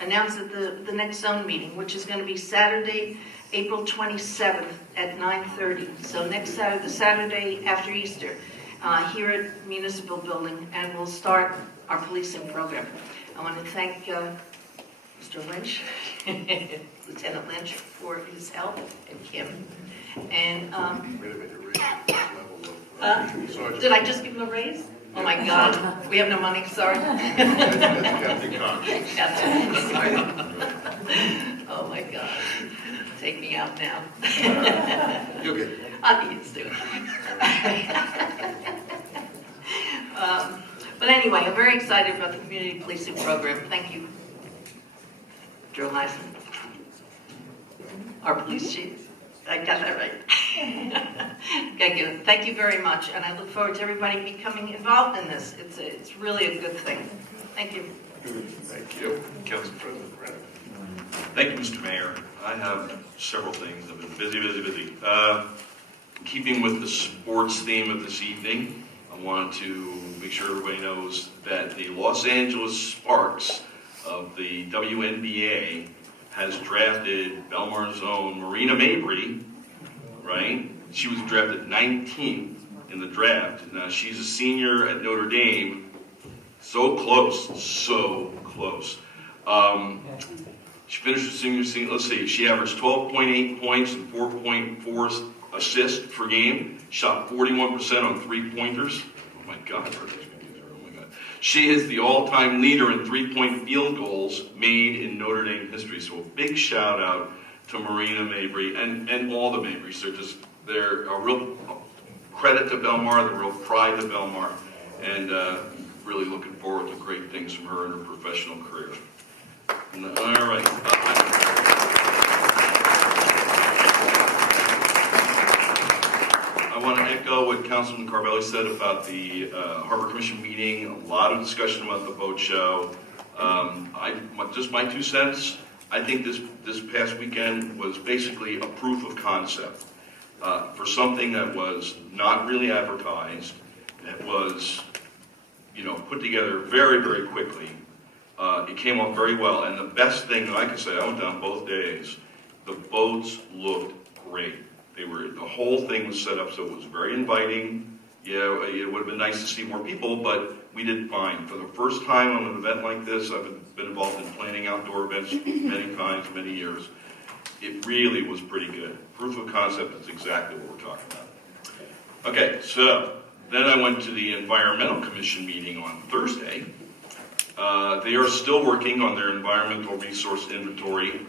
announced at the next zone meeting, which is going to be Saturday, April 27th at 9:30. So next Saturday, the Saturday after Easter, here at Municipal Building, and we'll start our policing program. I want to thank Mr. Lynch, Lieutenant Lynch, for his help, and Kim. And did I just give him a raise? Oh my God, we have no money, sorry. Sorry. Oh my God, take me out now. You'll get it. I'll be used to it. But anyway, I'm very excited about the community policing program. Thank you, Joe Heisen, our police chief. I got that right. Thank you very much, and I look forward to everybody becoming involved in this. It's really a good thing. Thank you. Thank you. Council President Brennan. Thank you, Mr. Mayor. I have several things. I've been busy. Keeping with the sports theme of this evening, I want to make sure everybody knows that the Los Angeles Sparks of the WNBA has drafted Belmar's own Marina Mabry, right? She was drafted 19th in the draft. Now she's a senior at Notre Dame. So close. She finished her senior season. Let's see, she averaged 12.8 points and 4.4 assists per game. Shot 41% on three-pointers. Oh my God. She is the all-time leader in three-point field goals made in Notre Dame history. So a big shout out to Marina Mabry and all the Mabrys. They're a real credit to Belmar, the real pride to Belmar, and really looking forward to great things from her in her professional career. All right. I want to echo what Councilman Carvelli said about the Harbor Commission meeting. A lot of discussion about the boat show. Just my 2 cents. I think this past weekend was basically a proof of concept for something that was not really advertised. That was, put together very, very quickly. It came off very well, and the best thing that I can say, I went down both days. The boats looked great. The whole thing was set up so it was very inviting. Yeah, it would have been nice to see more people, but we did fine. For the first time on an event like this, I've been involved in planning outdoor events many times, many years. It really was pretty good. Proof of concept is exactly what we're talking about. Okay, so then I went to the Environmental Commission meeting on Thursday. They are still working on their environmental resource inventory.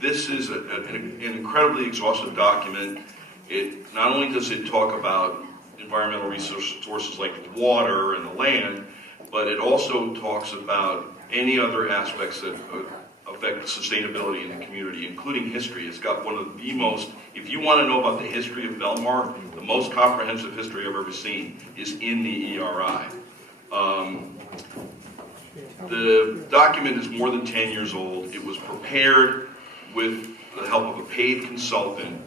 This is an incredibly exhaustive document. It not only does it talk about environmental resources like the water and the land, but it also talks about any other aspects that affect sustainability in the community, including history. It's got one of the most, if you want to know about the history of Belmar, the most comprehensive history I've ever seen is in the ERI. The document is more than 10 years old. It was prepared with the help of a paid consultant.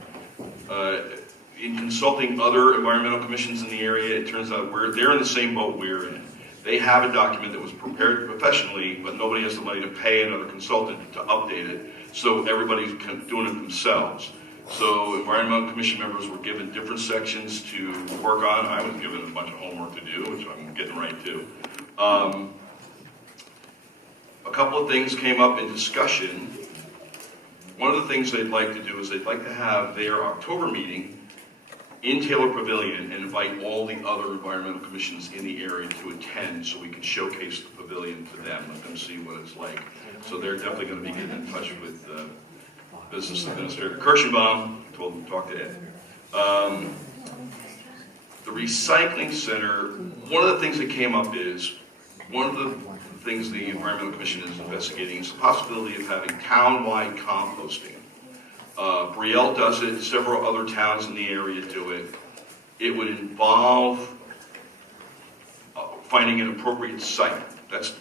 In consulting other environmental commissions in the area, it turns out they're in the same boat we're in. They have a document that was prepared professionally, but nobody has the money to pay another consultant to update it, so everybody's doing it themselves. So environmental commission members were given different sections to work on. I was given a bunch of homework to do, which I'm getting right to. A couple of things came up in discussion. one of the things they'd like to do is they'd like to have their October meeting in Taylor Pavilion and invite all the other environmental commissions in the area to attend so we can showcase the pavilion to them, let them see what it's like. So they're definitely going to be getting in touch with Business Administrator Kirschenbaum, told them to talk to Ed. The recycling center, one of the things that came up is, one of the things the Environmental Commission is investigating is the possibility of having town-wide composting. Brielle does it, several other towns in the area do it. It would involve finding an appropriate site. That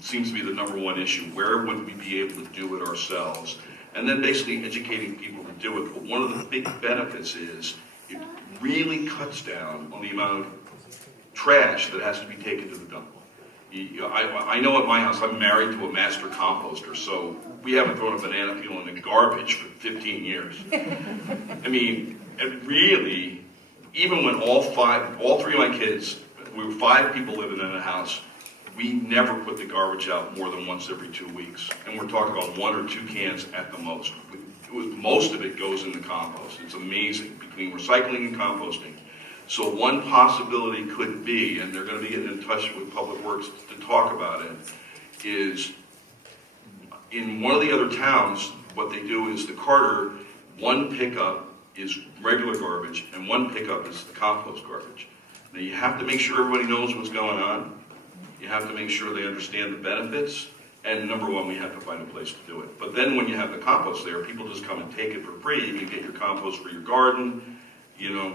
seems to be the number one issue. Where would we be able to do it ourselves? And then basically educating people to do it. But one of the big benefits is it really cuts down on the amount of trash that has to be taken to the dump. I know at my house, I'm married to a master composter, so we haven't thrown a banana peel in the garbage for 15 years. I mean, it really, even when all three of my kids, we were 5 people living in a house, we never put the garbage out more than once every 2 weeks. And we're talking about 1 or 2 cans at the most. Most of it goes in the compost. It's amazing between recycling and composting. So one possibility could be, and they're going to be getting in touch with Public Works to talk about it, is in one of the other towns, what they do is the carter, one pickup is regular garbage and one pickup is the compost garbage. Now you have to make sure everybody knows what's going on. You have to make sure they understand the benefits. And number one, we have to find a place to do it. But then when you have the compost there, people just come and take it for free. You can get your compost for your garden. You don't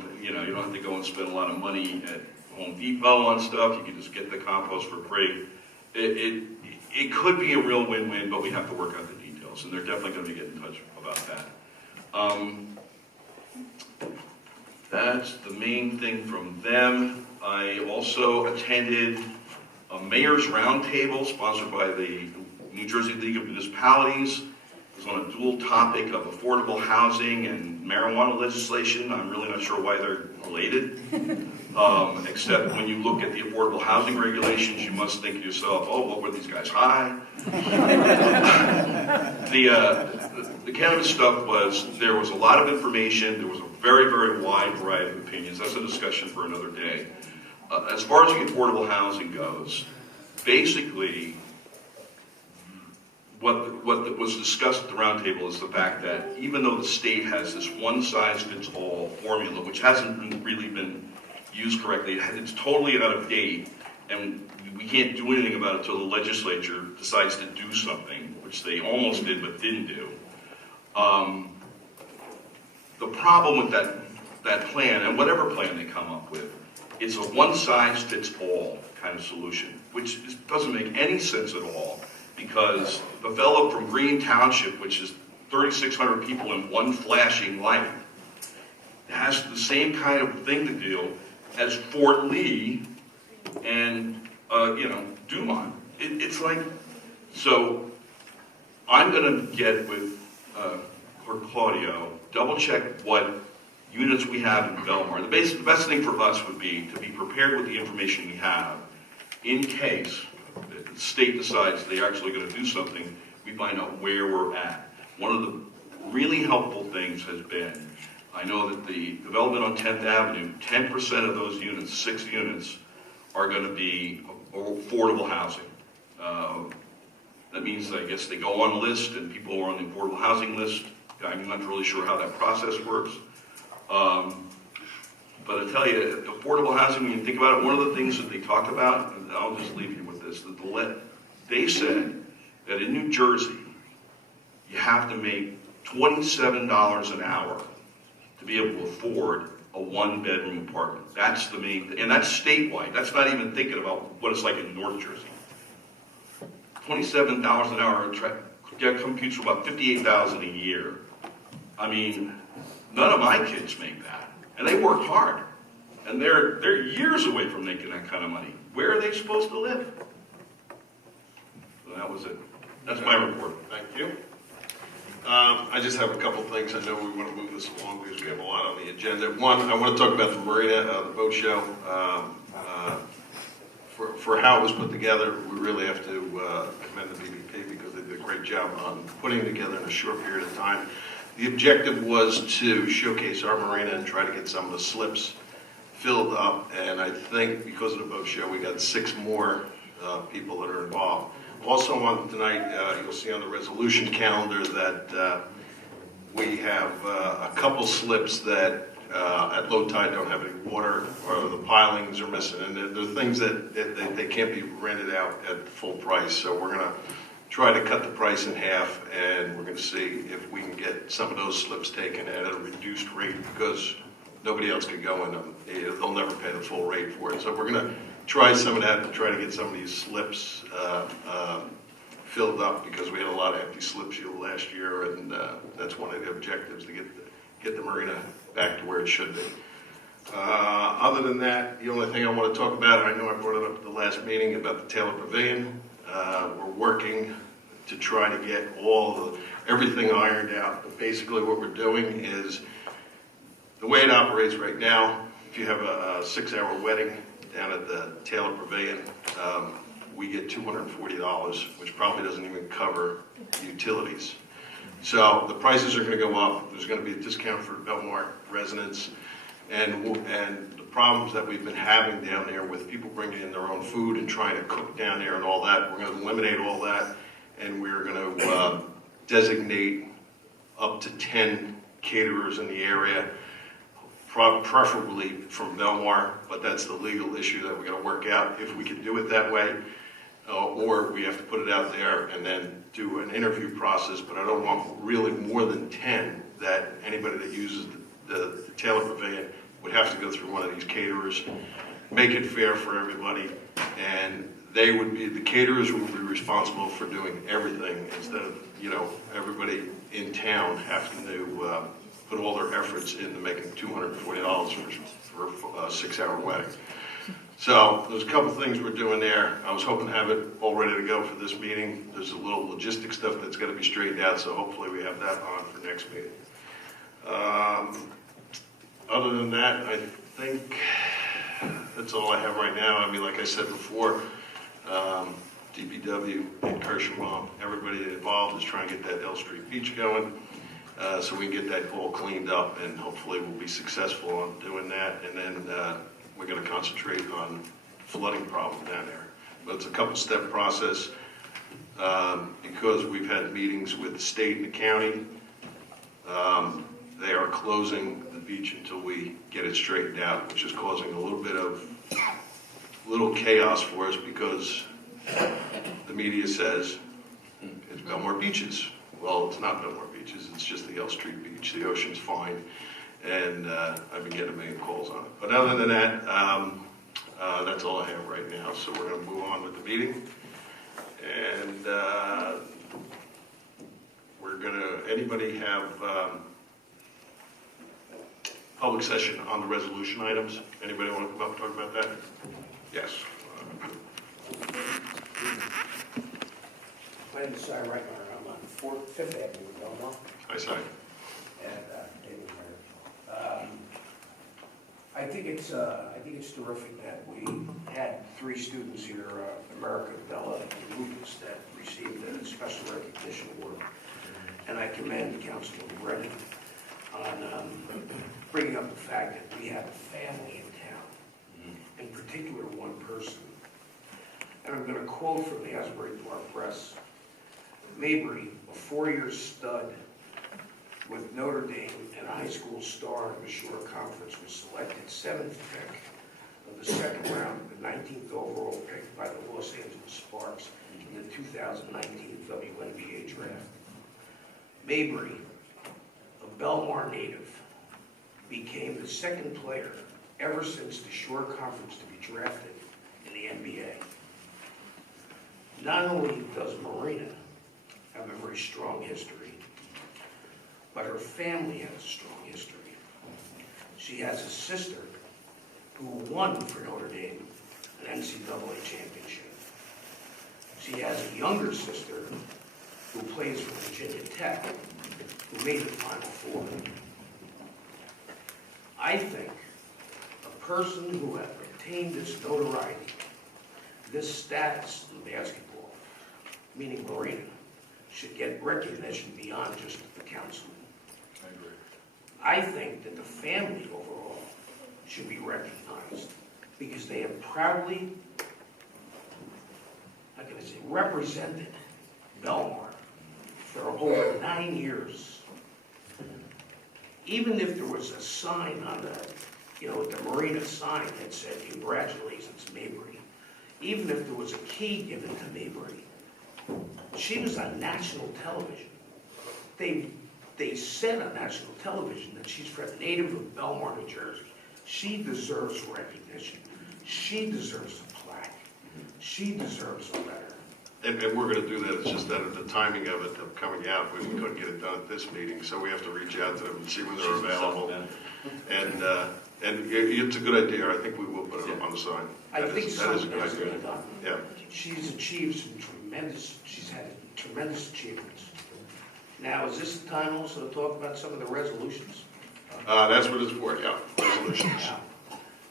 have to go and spend a lot of money at Home Depot on stuff. You can just get the compost for free. It could be a real win-win, but we have to work out the details, and they're definitely going to get in touch about that. That's the main thing from them. I also attended a mayor's roundtable sponsored by the New Jersey League of Municipalities. It was on a dual topic of affordable housing and marijuana legislation. I'm really not sure why they're related, except when you look at the affordable housing regulations, you must think to yourself, oh, what were these guys high? The cannabis stuff there was a lot of information. There was a very, very wide variety of opinions. That's a discussion for another day. As far as the affordable housing goes, basically, what was discussed at the roundtable is the fact that even though the state has this one-size-fits-all formula, which hasn't really been used correctly, it's totally out of date, and we can't do anything about it until the legislature decides to do something, which they almost did but didn't do. The problem with that plan, and whatever plan they come up with, it's a one-size-fits-all kind of solution, which doesn't make any sense at all. Because the fellow from Green Township, which is 3,600 people in one flashing light, has the same kind of thing to do as Fort Lee and, Dumont. It's like, so I'm going to get with Claudio, double check what units we have in Belmar. The best thing for us would be to be prepared with the information we have in case the state decides they're actually going to do something, we find out where we're at. One of the really helpful things has been, I know that the development on 10th Avenue, 10% of those units, 6 units, are going to be affordable housing. That means, I guess, they go on a list and people who are on the affordable housing list. I'm not really sure how that process works. But I tell you, affordable housing, when you think about it, one of the things that they talk about, and I'll just leave you with this, that they said that in New Jersey, you have to make $27 an hour to be able to afford a 1-bedroom apartment. That's the main thing, and that's statewide. That's not even thinking about what it's like in North Jersey. $27 an hour computes for about $58,000 a year. I mean, none of my kids make that, and they work hard, and they're years away from making that kind of money. Where are they supposed to live? So that was it. That's my report. Thank you. I just have a couple things. I know we want to move this along because we have a lot on the agenda. One, I want to talk about the marina, the boat show. For how it was put together, we really have to commend the BVP because they did a great great job on putting it together in a short period of time. The objective was to showcase our marina and try to get some of the slips filled up, and I think because of the boat show, we got 6 more people that are involved. Also on tonight, you'll see on the resolution calendar that we have a couple slips that at low tide don't have any water, or the pilings are missing, and they're things that they can't be rented out at full price. So we're going to try to cut the price in half, and we're going to see if we can get some of those slips taken at a reduced rate, because nobody else could go in them. They'll never pay the full rate for it. So we're going to try some of that to try to get some of these slips filled up, because we had a lot of empty slip shield last year, and that's one of the objectives, to get the marina back to where it should be. Other than that, the only thing I want to talk about, I know I brought it up at the last meeting about the Taylor Pavilion. We're working to try to get everything ironed out. But basically what we're doing is, the way it operates right now, if you have a 6-hour wedding down at the Taylor Pavilion, we get $240, which probably doesn't even cover utilities. So the prices are going to go up. There's going to be a discount for Belmar residents, and the problems that we've been having down there with people bringing in their own food and trying to cook down there and all that, we're going to eliminate all that, and we're going to designate up to 10 caterers in the area, preferably from Belmar, but that's the legal issue that we're going to work out if we can do it that way. Or we have to put it out there and then do an interview process, but I don't want really more than 10 that anybody that uses the Taylor Pavilion would have to go through one of these caterers, make it fair for everybody, and the caterers would be responsible for doing everything, instead of, everybody in town having to put all their efforts into making $240 for a 6-hour wedding. So there's a couple things we're doing there. I was hoping to have it all ready to go for this meeting. There's a little logistic stuff that's got to be straightened out, so hopefully we have that on for next meeting. Other than that, I think that's all I have right now. I mean, like I said before, DPW and Kirschenbaum, everybody involved is trying to get that L Street Beach going, so we can get that all cleaned up, and hopefully we'll be successful on doing that. And then we're going to concentrate on flooding problem down there. But it's a couple-step process, because we've had meetings with the state and the county. They are closing the beach until we get it straightened out, which is causing a little bit of chaos for us, because the media says it's Belmar Beaches. Well, it's not Belmar Beaches, it's just the L Street Beach. The ocean's fine, and I've been getting a million calls on it. But other than that, that's all I have right now, so we're going to move on with the meeting. And anybody have public session on the resolution items? Anybody want to come up and talk about that? Yes. My name is Cy Reichner. I'm on 5th Avenue in Belmar. Hi, Cy. And David Mayer. I think it's terrific that we had 3 students here, America, Bella, and Lucas, that received a special recognition award. And I commend Councilman Brennan on bringing up the fact that we have a family in town, in particular one person. And I'm going to quote from the Asbury Park Press. Mabry, a 4-year stud with Notre Dame and a high school star in the Shore Conference, was selected 7th pick of the 2nd round, the 19th overall pick by the Los Angeles Sparks in the 2019 WNBA draft. Mabry, a Belmar native, became the 2nd player ever since the Shore Conference to be drafted in the NBA. Not only does Marina have a very strong history, but her family has a strong history. She has a sister who won for Notre Dame an NCAA championship. She has a younger sister who plays for Virginia Tech, who made the Final Four. I think a person who has obtained this notoriety, this status in basketball, meaning Marina, should get recognition beyond just the council. I think that the family overall should be recognized because they have proudly, how can I say, represented Belmar for over 9 years. Even if there was a sign on the marina sign that said, "Congratulations, Mabry," even if there was a key given to Mabry, she was on national television. They said on national television that she's from native of Belmar, New Jersey. She deserves recognition. She deserves a plaque. She deserves a letter. And we're going to do that. It's just that the timing of it, of coming out, we couldn't get it done at this meeting, so we have to reach out to them and see when they're available. And it's a good idea. I think we will put it on the sign. I think that is a something good has to idea. be done. Yeah. She's achieved some she's had tremendous achievements. Now, is this the time also to talk about some of the resolutions? That's what it's for, yeah, resolutions.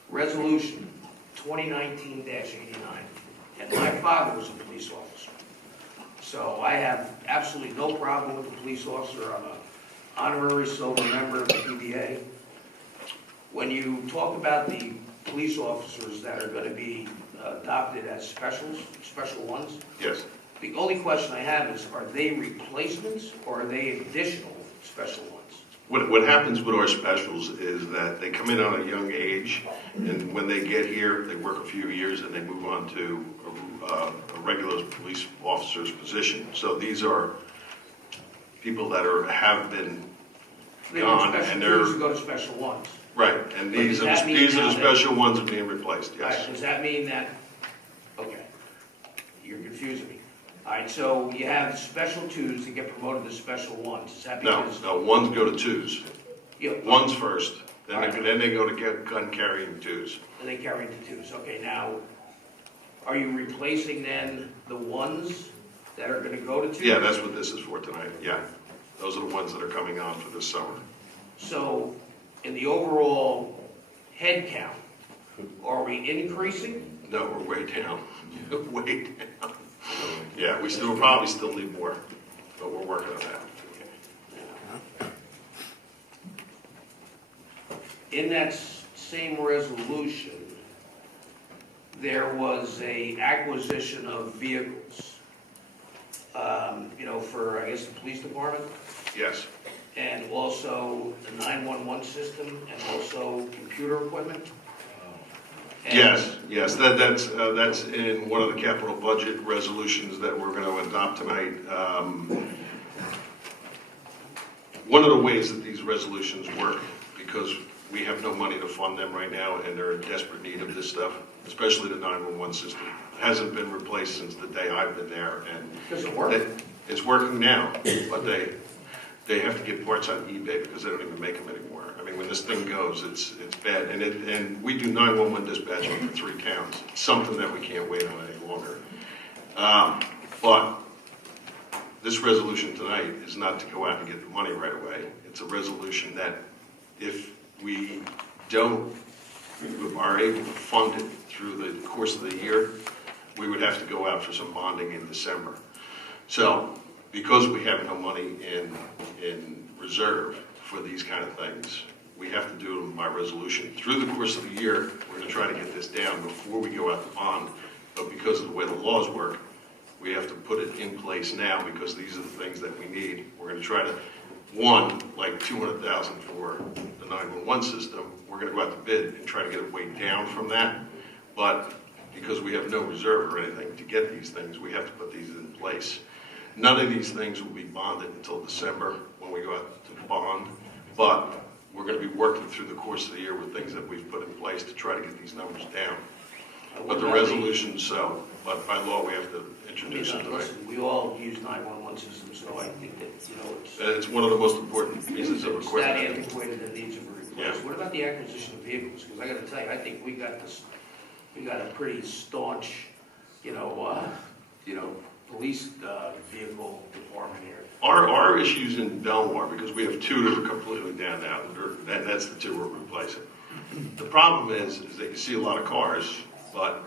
Resolution 2019-89, and my father was a police officer. So I have absolutely no problem with the police officer. I'm an honorary silver member of the PBA. When you talk about the police officers that are going to be adopted as special ones, yes. The only question I have is, are they replacements or are they additional special ones? What happens with our specials is that they come in on a young age, and when they get here, they work a few years and they move on to a regular police officer's position. So these are people that have been gone, and they're go to special ones. Right, and these are the special ones that are being replaced. Yes. Right, does that mean that? Okay, you're confusing me. All right, so you have special twos that get promoted to special ones. Is that because? No, ones go to twos. Yeah. Ones first, then, Right. then they go to get gun carrying twos. And they carry into twos. Okay, now, are you replacing then the ones that are going to go to twos? Yeah, that's what this is for tonight. Yeah, those are the ones that are coming on for this summer. So, in the overall head count, are we increasing? No, we're way down. Way down. Yeah, we still probably still need more, but we're working on that. In that same resolution, there was a acquisition of vehicles, for, I guess, the police department, Yes, and also the 911 system, and also computer equipment. And yes, that's in one of the capital budget resolutions that we're going to adopt tonight. One of the ways that these resolutions work, because we have no money to fund them right now, and they're in desperate need of this stuff, especially the 911 system. It hasn't been replaced since the day I've been there, and does it work? it's working now, but they have to get parts on eBay because they don't even make them anymore. I mean, when this thing goes, it's bad, and we do 911 dispatching for 3 towns. It's something that we can't wait on any longer. But this resolution tonight is not to go out and get the money right away. It's a resolution that if we are able to fund it through the course of the year, we would have to go out for some bonding in December. So, because we have no money in reserve for these kind of things, we have to do them by resolution. Through the course of the year, we're going to try to get this down before we go out to bond, but because of the way the laws work, we have to put it in place now because these are the things that we need. We're going to try to, like $200,000 for the 911 system, we're going to go out to bid and try to get it way down from that, but because we have no reserve or anything to get these things, we have to put these in place. None of these things will be bonded until December when we go out to bond, but we're going to be working through the course of the year with things that we've put in place to try to get these numbers down. But the resolution, but by law, we have to introduce it tonight. Listen, we all use 911 systems, so I think that, It's one of the most important pieces of it's that equipment. antiquated that needs to be replaced. Yeah. What about the acquisition of vehicles? Because I got to tell you, I think we got a pretty staunch, police vehicle department here. Our issues in Belmar, because we have 2 that are completely down now, and that's the 2 we're replacing. The problem is that you see a lot of cars, but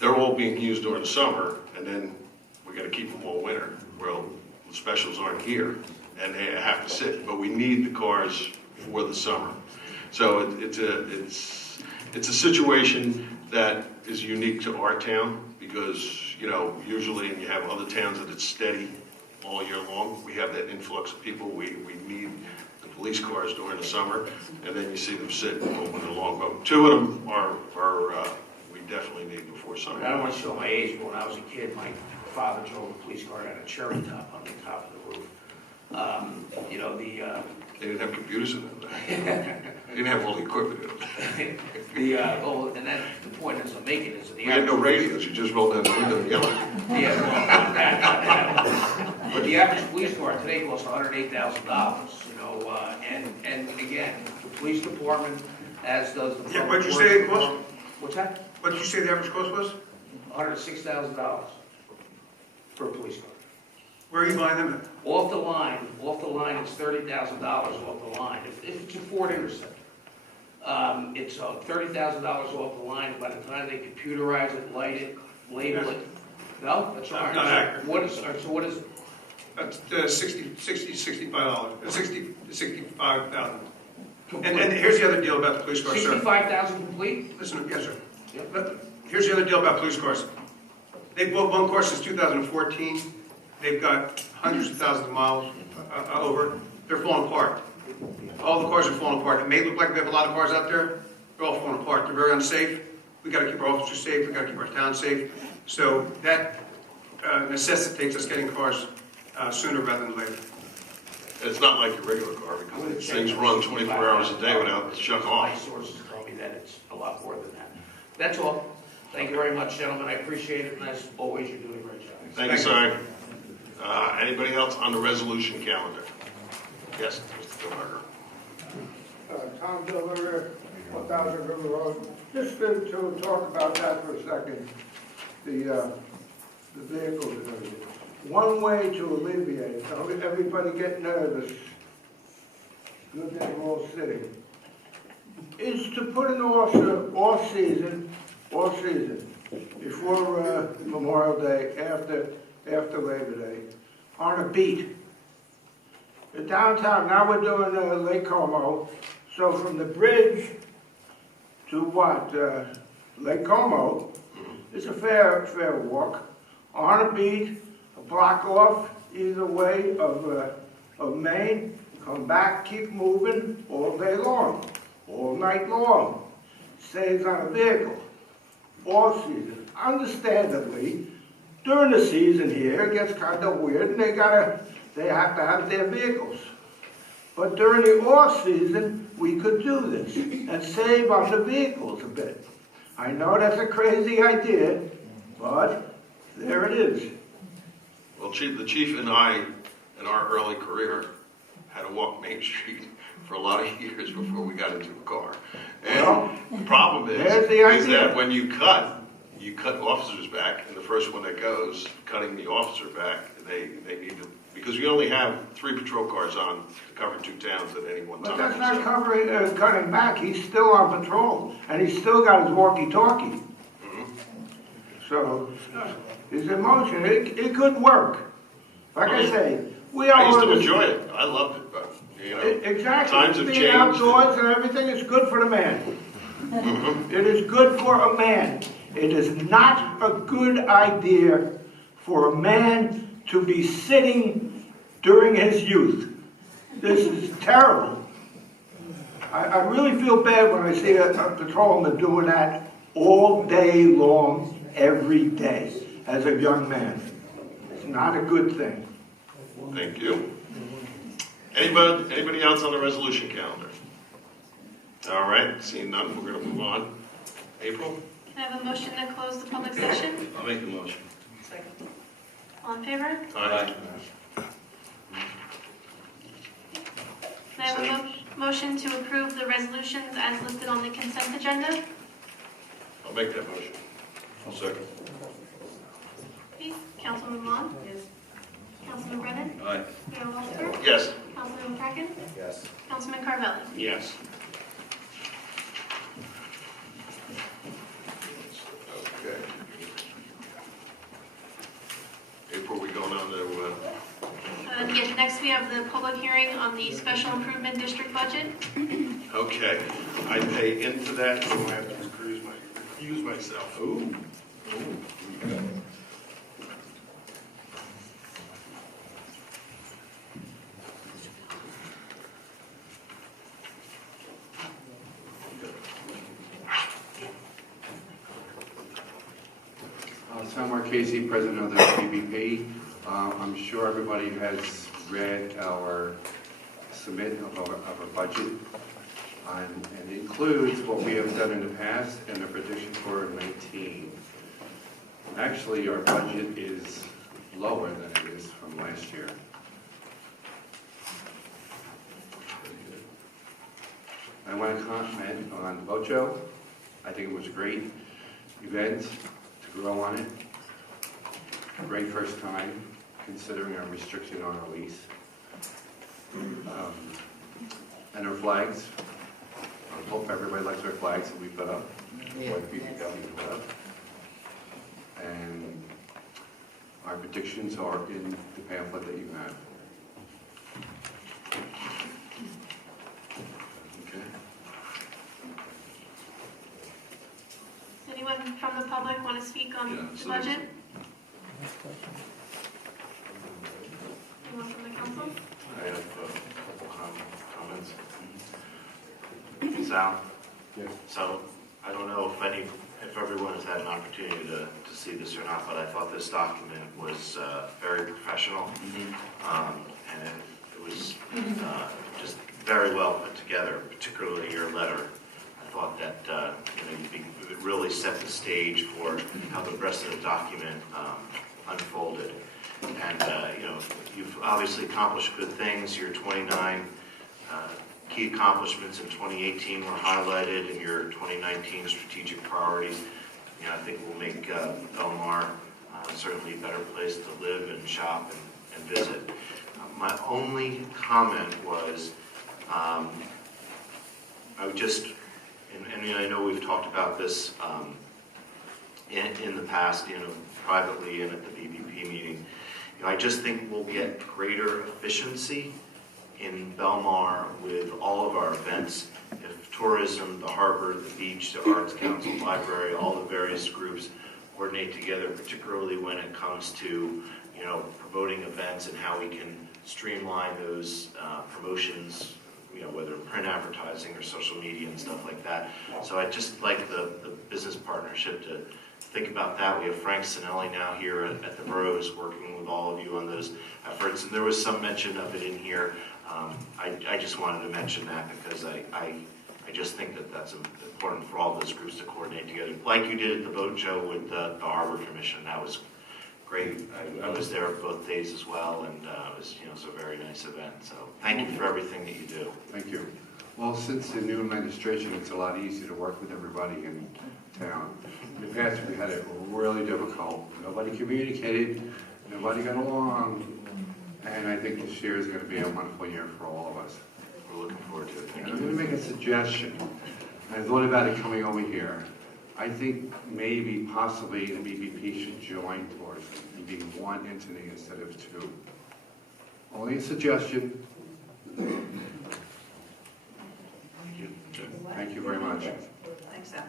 they're all being used during the summer, and then we got to keep them all winter. Well, the specials aren't here, and they have to sit, but we need the cars for the summer. So it's a situation that is unique to our town, because, you know, usually you have other towns that it's steady all year long. We have that influx of people. We need the police cars during the summer, and then you see them sit when they're long. But two of them are we definitely need before summer. I don't want to show my age, but when I was a kid, my father drove a police car, had a cherry top on the top of the roof. You know, they didn't have computers in them. They didn't have all the equipment in them. And then the point is I'm making is We had no radios. You just rolled down the window and yelled. But the average police car today costs $108,000. You know, and again, the police department, as does the. Yeah, what'd you say it cost? What's that? What did you say the average cost was? $106,000 for a police car. Where are you buying them at? Off the line, it's $30,000 off the line. If it's a Ford Interceptor, it's $30,000 off the line. By the time they computerize it, light it, label it. No, that's not accurate. What is it? That's $65,000. And here's the other deal about the police cars, sir. $65,000 complete? Listen, yes, sir. Yep. But here's the other deal about police cars. They bought one car since 2014. They've got hundreds of thousands of miles over. They're falling apart. All the cars are falling apart. It may look like we have a lot of cars out there. They're all falling apart. They're very unsafe. We got to keep our officers safe. We got to keep our town safe. So that necessitates us getting cars sooner rather than later. It's not like your regular car, because things run 24 hours a day without shutting My off. sources tell me that it's a lot more than that. That's all. Thank you very much, gentlemen. I appreciate it, and as always, you're doing a great job. Thank you, sir. Anybody else on the resolution calendar? Yes, Mr. Gilberger. Tom Gilberger, 1000 River Road. Just to talk about that for a second, the vehicles and everything. One way to alleviate, everybody get nervous, good that we're all sitting, is to put an officer off season, before Memorial Day, after Labor Day, on a beat. The downtown, now we're doing Lake Como, so from the bridge to what, Lake Como, it's a fair walk, on a beat, a block off either way of Maine, come back, keep moving all day long, all night long. Saves on a vehicle, all season. Understandably, during the season here, it gets kind of weird, and they have to have their vehicles. But during the off season, we could do this and save on the vehicles a bit. I know that's a crazy idea, but there it is. Well, the chief and I, in our early career, had to walk Main Street for a lot of years before we got into a car. And the problem is that when you cut officers back, and the first one that goes, cutting the officer back, they need to, because we only have 3 patrol cars on to cover 2 towns at any one time. But that's not cutting back. He's still on patrol, and he's still got his walkie-talkie. So, his emotion, it could work. Like I say, we all... I used to enjoy it. I loved it, but, you know, exactly. times have Being changed. outdoors and everything is good for the man. It is good for a man. It is not a good idea for a man to be sitting during his youth. This is terrible. I really feel bad when I see a patrolman doing that all day long, every day, as a young man. It's not a good thing. Thank you. Anybody else on the resolution calendar? All right, seeing none, we're going to move on. April? Can I have a motion to close the public session? I'll make the motion. Second. All in favor? Aye. Can I have a motion to approve the resolutions as listed on the consent agenda? I'll make that motion. I'll second. Please. Councilman Vaughn? Yes. Councilman Brennan? Aye. Mayor Walter? Yes. Councilman McCracken? Yes. Councilman Carvelli? Yes. Okay. April, we going on to next we have the public hearing on the special improvement district budget. Okay, I pay into that, so I have to excuse myself. Ooh. Sam Marchese, president of the BBP. I'm sure everybody has read our submit of our budget. And it includes what we have done in the past and the prediction for 19. Actually, our budget is lower than it is from last year. I want to comment on Bocho. I think it was a great event to grow on it. A great first time, considering our restriction on our lease. And our flags. I hope everybody likes our flags that we put up, what BBW put up. And our predictions are in the pamphlet that you have. Okay. Does anyone from the public want to speak on the budget? Anyone from the council? I have a couple comments. Sal? Yes. So, I don't know if everyone has had an opportunity to see this or not, but I thought this document was very professional. And it was just very well put together, particularly your letter. I thought that it really set the stage for how the rest of the document unfolded. And you've obviously accomplished good things. Your 29 key accomplishments in 2018 were highlighted in your 2019 strategic priorities. I think will make Belmar certainly a better place to live and shop and visit. My only comment was, I would just, and I know we've talked about this in the past, privately and at the BBP meeting. I just think we'll get greater efficiency in Belmar with all of our events. If tourism, the harbor, the beach, the Arts Council, library, all the various groups coordinate together, particularly when it comes to, promoting events and how we can streamline those promotions, whether print advertising or social media and stuff like that. So I'd just like the business partnership to think about that. We have Frank Sinelli now here at the borough who's working with all of you on those efforts. And there was some mention of it in here. I just wanted to mention that because I just think that that's important for all those groups to coordinate together. Like you did at the boat show with the Harbor Commission. That was great. I was there both days as well, and it was a very nice event. So thank you for everything that you do. Thank you. Well, since the new administration, it's a lot easier to work with everybody in town. In the past, we had it really difficult. Nobody communicated, nobody got along, and I think this year is going to be a wonderful year for all of us. We're looking forward to it. And I'm going to make a suggestion. I thought about it coming over here. I think maybe, possibly, the BBP should join towards being one entity instead of two. Only a suggestion. Thank you very much. Thanks, Al.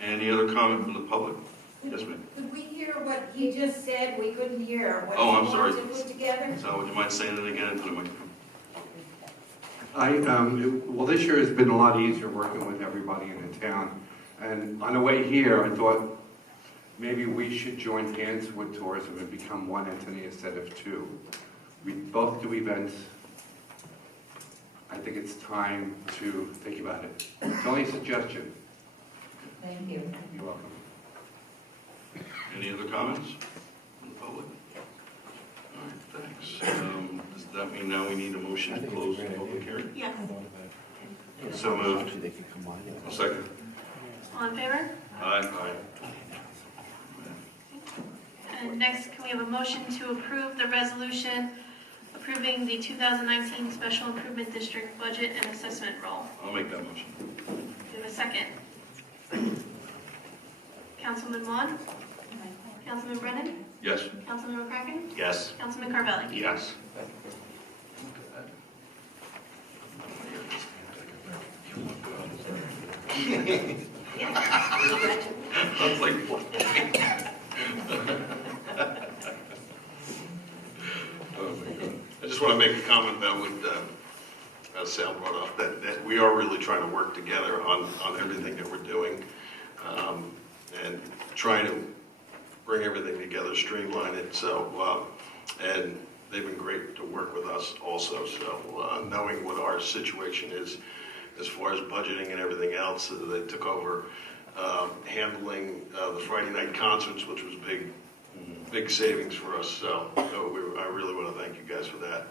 Any other comment from the public? Yes, ma'am. Could we hear what he just said? We couldn't hear what Oh, he I'm sorry. wanted to put together. So would you mind saying it again into the microphone? Well, this year has been a lot easier working with everybody in the town. And on the way here, I thought maybe we should join hands with tourism and become one entity instead of two. We both do events. I think it's time to think about it. It's only a suggestion. Thank you. You're welcome. Any other comments from the public? All right, thanks. Does that mean now we need a motion to close the public hearing? Yes. So moved. A second. All in favor? Aye. And next, can we have a motion to approve the resolution approving the 2019 Special Improvement District budget and assessment roll? I'll make that motion. Do you have a second? Councilman Vaughn? Councilman Brennan? Yes. Councilman McCracken? Yes. Councilman Carvelli? Yes. I was like, what? Oh my God. I just want to make a comment about what Sal brought up, that we are really trying to work together on everything that we're doing, and trying to bring everything together, streamline it. So, and they've been great to work with us also. So, knowing what our situation is as far as budgeting and everything else, they took over handling the Friday night concerts, which was big savings for us. So I really want to thank you guys for that.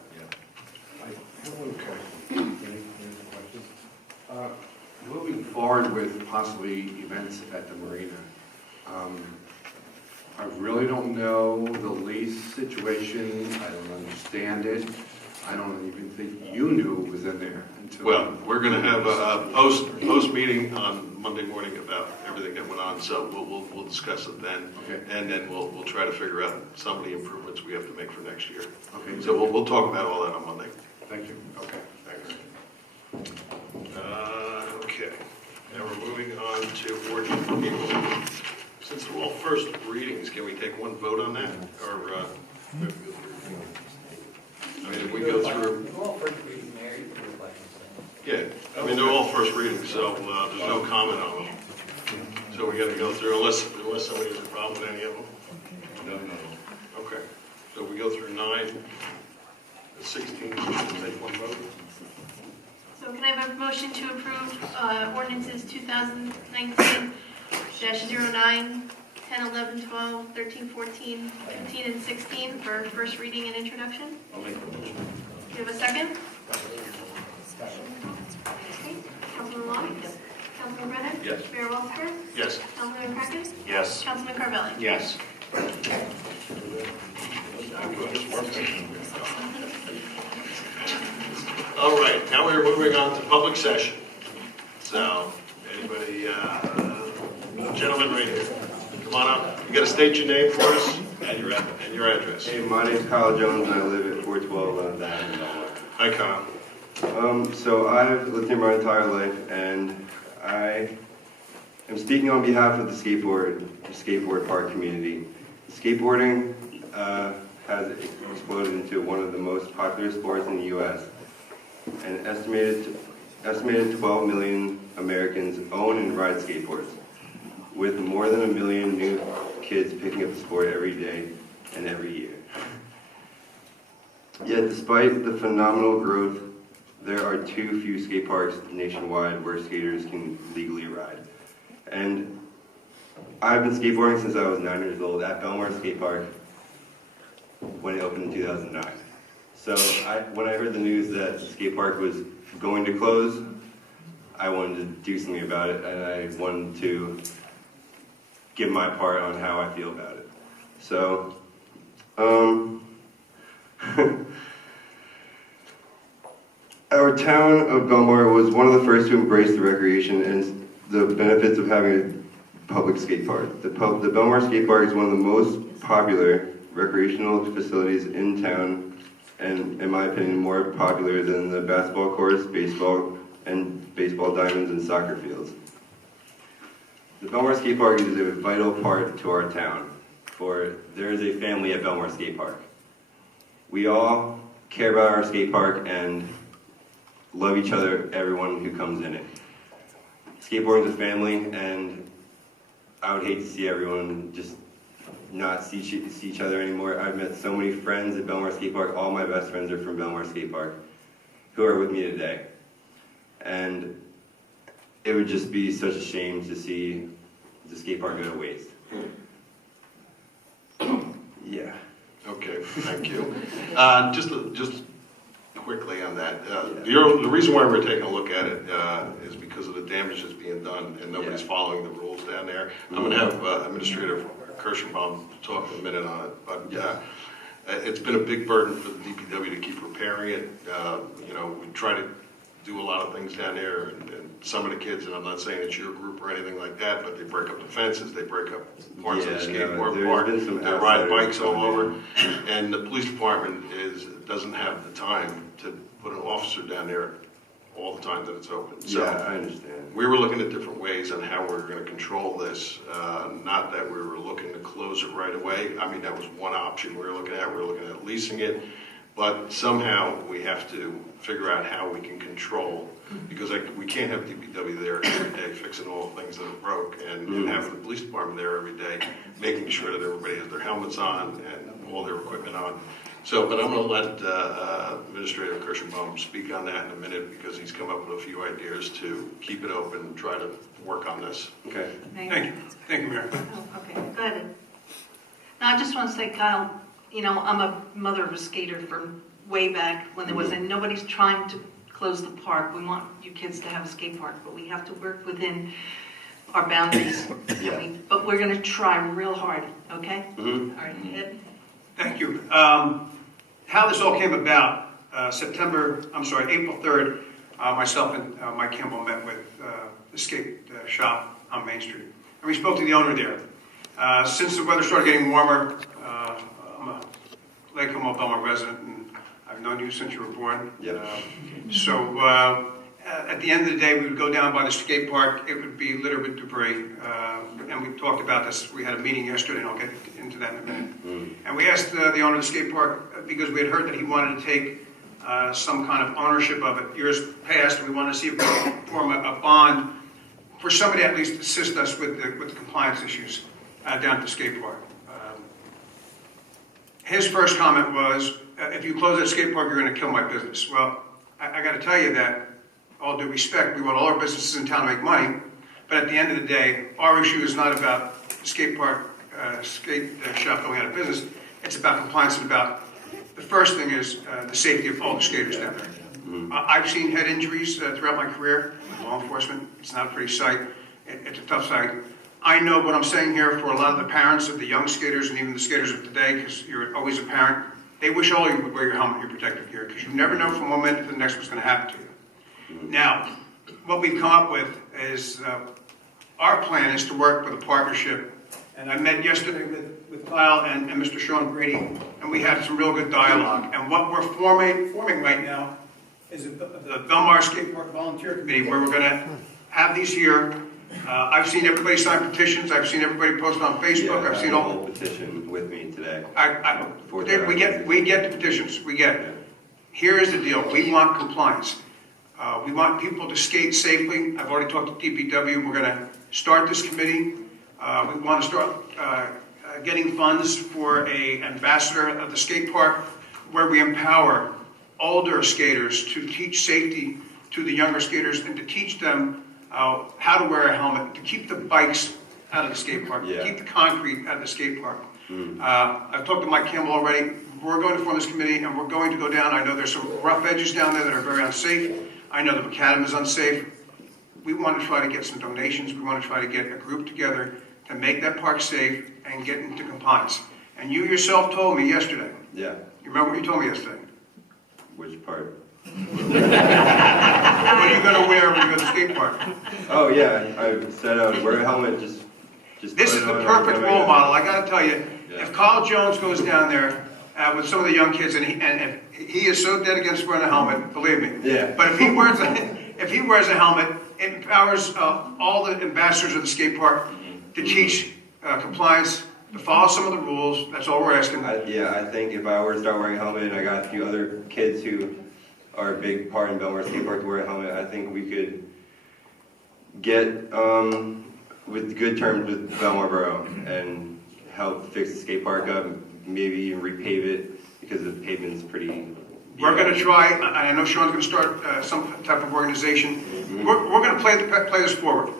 Moving forward with possibly events at the marina, I really don't know the lease situation. I don't understand it. I don't even think you knew it was in there until. Well, we're going to have a post meeting on Monday morning about everything that went on, so we'll discuss it then, okay. And then we'll try to figure out some of the improvements we have to make for next year. Okay. So we'll talk about all that on Monday. Thank you. Okay, thanks. Okay, now we're moving on to ordinance. Since they're all first readings, can we take one vote on that, or? I mean, if we go through. Yeah, I mean, they're all first readings, so there's no comment on them. So we got to go through, unless somebody has a problem with any of them? No. Okay, so we go through 9 and 16, take one vote. So can I have a motion to approve ordinances 2019-09, 10, 11, 12, 13, 14, 15, and 16 for first reading and introduction? I'll make the motion. Do you have a second? Okay. Councilman Long? Yes. Councilman Brennan? Yes. Mayor Walker? Yes. Councilman McCracken? Yes. Councilman Carvelli? Yes. All right, now we're moving on to public session. So, anybody, gentleman right here, come on up. You got to state your name for us and your address. Hey, my name's Kyle Jones and I live at 412 Avenue. Hi, Kyle. So I've lived here my entire life, and I am speaking on behalf of the skateboard park community. Skateboarding has exploded into one of the most popular sports in the U.S. An estimated 12 million Americans own and ride skateboards, with more than 1 million new kids picking up the sport every day and every year. Yet despite the phenomenal growth, there are too few skate parks nationwide where skaters can legally ride. And I've been skateboarding since I was 9 years old at Belmar skate park when it opened in 2009. So when I heard the news that the skate park was going to close, I wanted to do something about it, and I wanted to give my part on how I feel about it. So, our town of Belmar was one of the first to embrace the recreation and the benefits of having a public skate park. The Belmar skate park is one of the most popular recreational facilities in town, and in my opinion, more popular than the basketball courts, baseball diamonds, and soccer fields. The Belmar skate park is a vital part to our town, for there is a family at Belmar skate park. We all care about our skate park and love each other, everyone who comes in it. Skateboarding is a family, and I would hate to see everyone just not see each other anymore. I've met so many friends at Belmar skate park. All my best friends are from Belmar skate park, who are with me today. And it would just be such a shame to see the skate park go to waste. Yeah. Okay, thank you. Just quickly on that, the reason why we're taking a look at it is because of the damage that's being done, and nobody's following the rules down there. I'm going to have Administrator Kirschenbaum talk in a minute on it, but it's been a big burden for the DPW to keep repairing it. We try to do a lot of things down there, and some of the kids, and I'm not saying it's your group or anything like that, but they break up the fences, they break up parts of the skateboard park, they ride bikes all over, and the police department doesn't have the time to put an officer down there all the time that it's open. So Yeah, I understand. we were looking at different ways on how we were going to control this. Not that we were looking to close it right away. I mean, that was one option we were looking at. We were looking at leasing it. But somehow we have to figure out how we can control, because we can't have DPW there every day fixing all the things that are broke, and having the police department there every day, making sure that everybody has their helmets on and all their equipment on. So, but I'm going to let Administrator Kirschenbaum speak on that in a minute, because he's come up with a few ideas to keep it open and try to work on this. Okay. Thank you. Thank you, Mayor. Oh, okay, go ahead. Now, I just want to say, Kyle, you know, I'm a mother of a skater from way back when there was, and nobody's trying to close the park. We want you kids to have a skate park, but we have to work within our boundaries. But we're going to try real hard, okay? All right, Ed? Thank you. How this all came about, April 3rd, myself and Mike Campbell met with the skate shop on Main Street. And we spoke to the owner there. Since the weather started getting warmer, I'm a Lake Como Belmar resident, and I've known you since you were born. So at the end of the day, we would go down by the skate park. It would be littered with debris. And we talked about this. We had a meeting yesterday, and I'll get into that in a minute. And we asked the owner of the skate park, because we had heard that he wanted to take some kind of ownership of it years past, and we wanted to see if we could form a bond for somebody at least to assist us with the compliance issues down at the skate park. His first comment was, if you close that skate park, you're going to kill my business. Well, I got to tell you that, all due respect, we want all our businesses in town to make money, but at the end of the day, our issue is not about the skate park, skate shop going out of business. It's about compliance, and about, the first thing is the safety of all the skaters down there. I've seen head injuries throughout my career with law enforcement. It's not a pretty sight. It's a tough sight. I know what I'm saying here for a lot of the parents of the young skaters and even the skaters of today, because you're always a parent. They wish all of you would wear your helmet, your protective gear, because you never know from one minute to the next what's going to happen to you. Now, what we've come up with is our plan is to work with a partnership. And I met yesterday with Kyle and Mr. Sean Grady, and we had some real good dialogue. And what we're forming right now is the Belmar Skate Park Volunteer Committee, where we're going to have these here. I've seen everybody sign petitions. I've seen everybody post on Facebook. I've seen all the petition with me today. We get the petitions. We get it. Here is the deal. We want compliance. We want people to skate safely. I've already talked to DPW. We're going to start this committee. We want to start getting funds for an ambassador of the skate park, where we empower older skaters to teach safety to the younger skaters, and to teach them how to wear a helmet, to keep the bikes out of the skate park, to keep the concrete out of the skate park. I've talked to Mike Campbell already. We're going to form this committee, and we're going to go down. I know there's some rough edges down there that are very unsafe. I know the macadam is unsafe. We want to try to get some donations. We want to try to get a group together to make that park safe and get into compliance. And you yourself told me yesterday. Yeah. You remember what you told me yesterday? Which part? What are you going to wear when you go to the skate park? Oh yeah, I said I would wear a helmet. Just. This is the perfect role model. I got to tell you, if Kyle Jones goes down there with some of the young kids, and he is so dead against wearing a helmet, believe me. Yeah. But if he wears a helmet, it empowers all the ambassadors of the skate park to teach compliance, to follow some of the rules. That's all we're asking. I think if I were to start wearing a helmet, and I got a few other kids who are a big part in Belmar Skate Park to wear a helmet, I think we could get with good terms with Belmar Borough and help fix the skate park up, maybe even repave it, because the pavement's pretty. We're going to try, and I know Sean's going to start some type of organization. We're going to play this forward.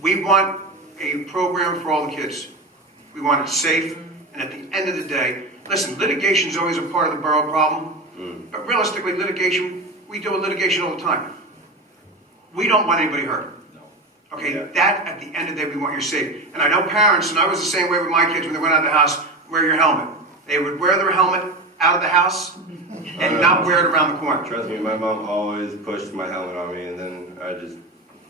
We want a program for all the kids. We want it safe, and at the end of the day, listen, litigation is always a part of the borough problem, but realistically, we deal with litigation all the time. We don't want anybody hurt. Okay, that at the end of the day, we want you safe. And I know parents, and I was the same way with my kids when they went out of the house, wear your helmet. They would wear their helmet out of the house, and not wear it around the corner. Trust me, my mom always pushed my helmet on me, and then I just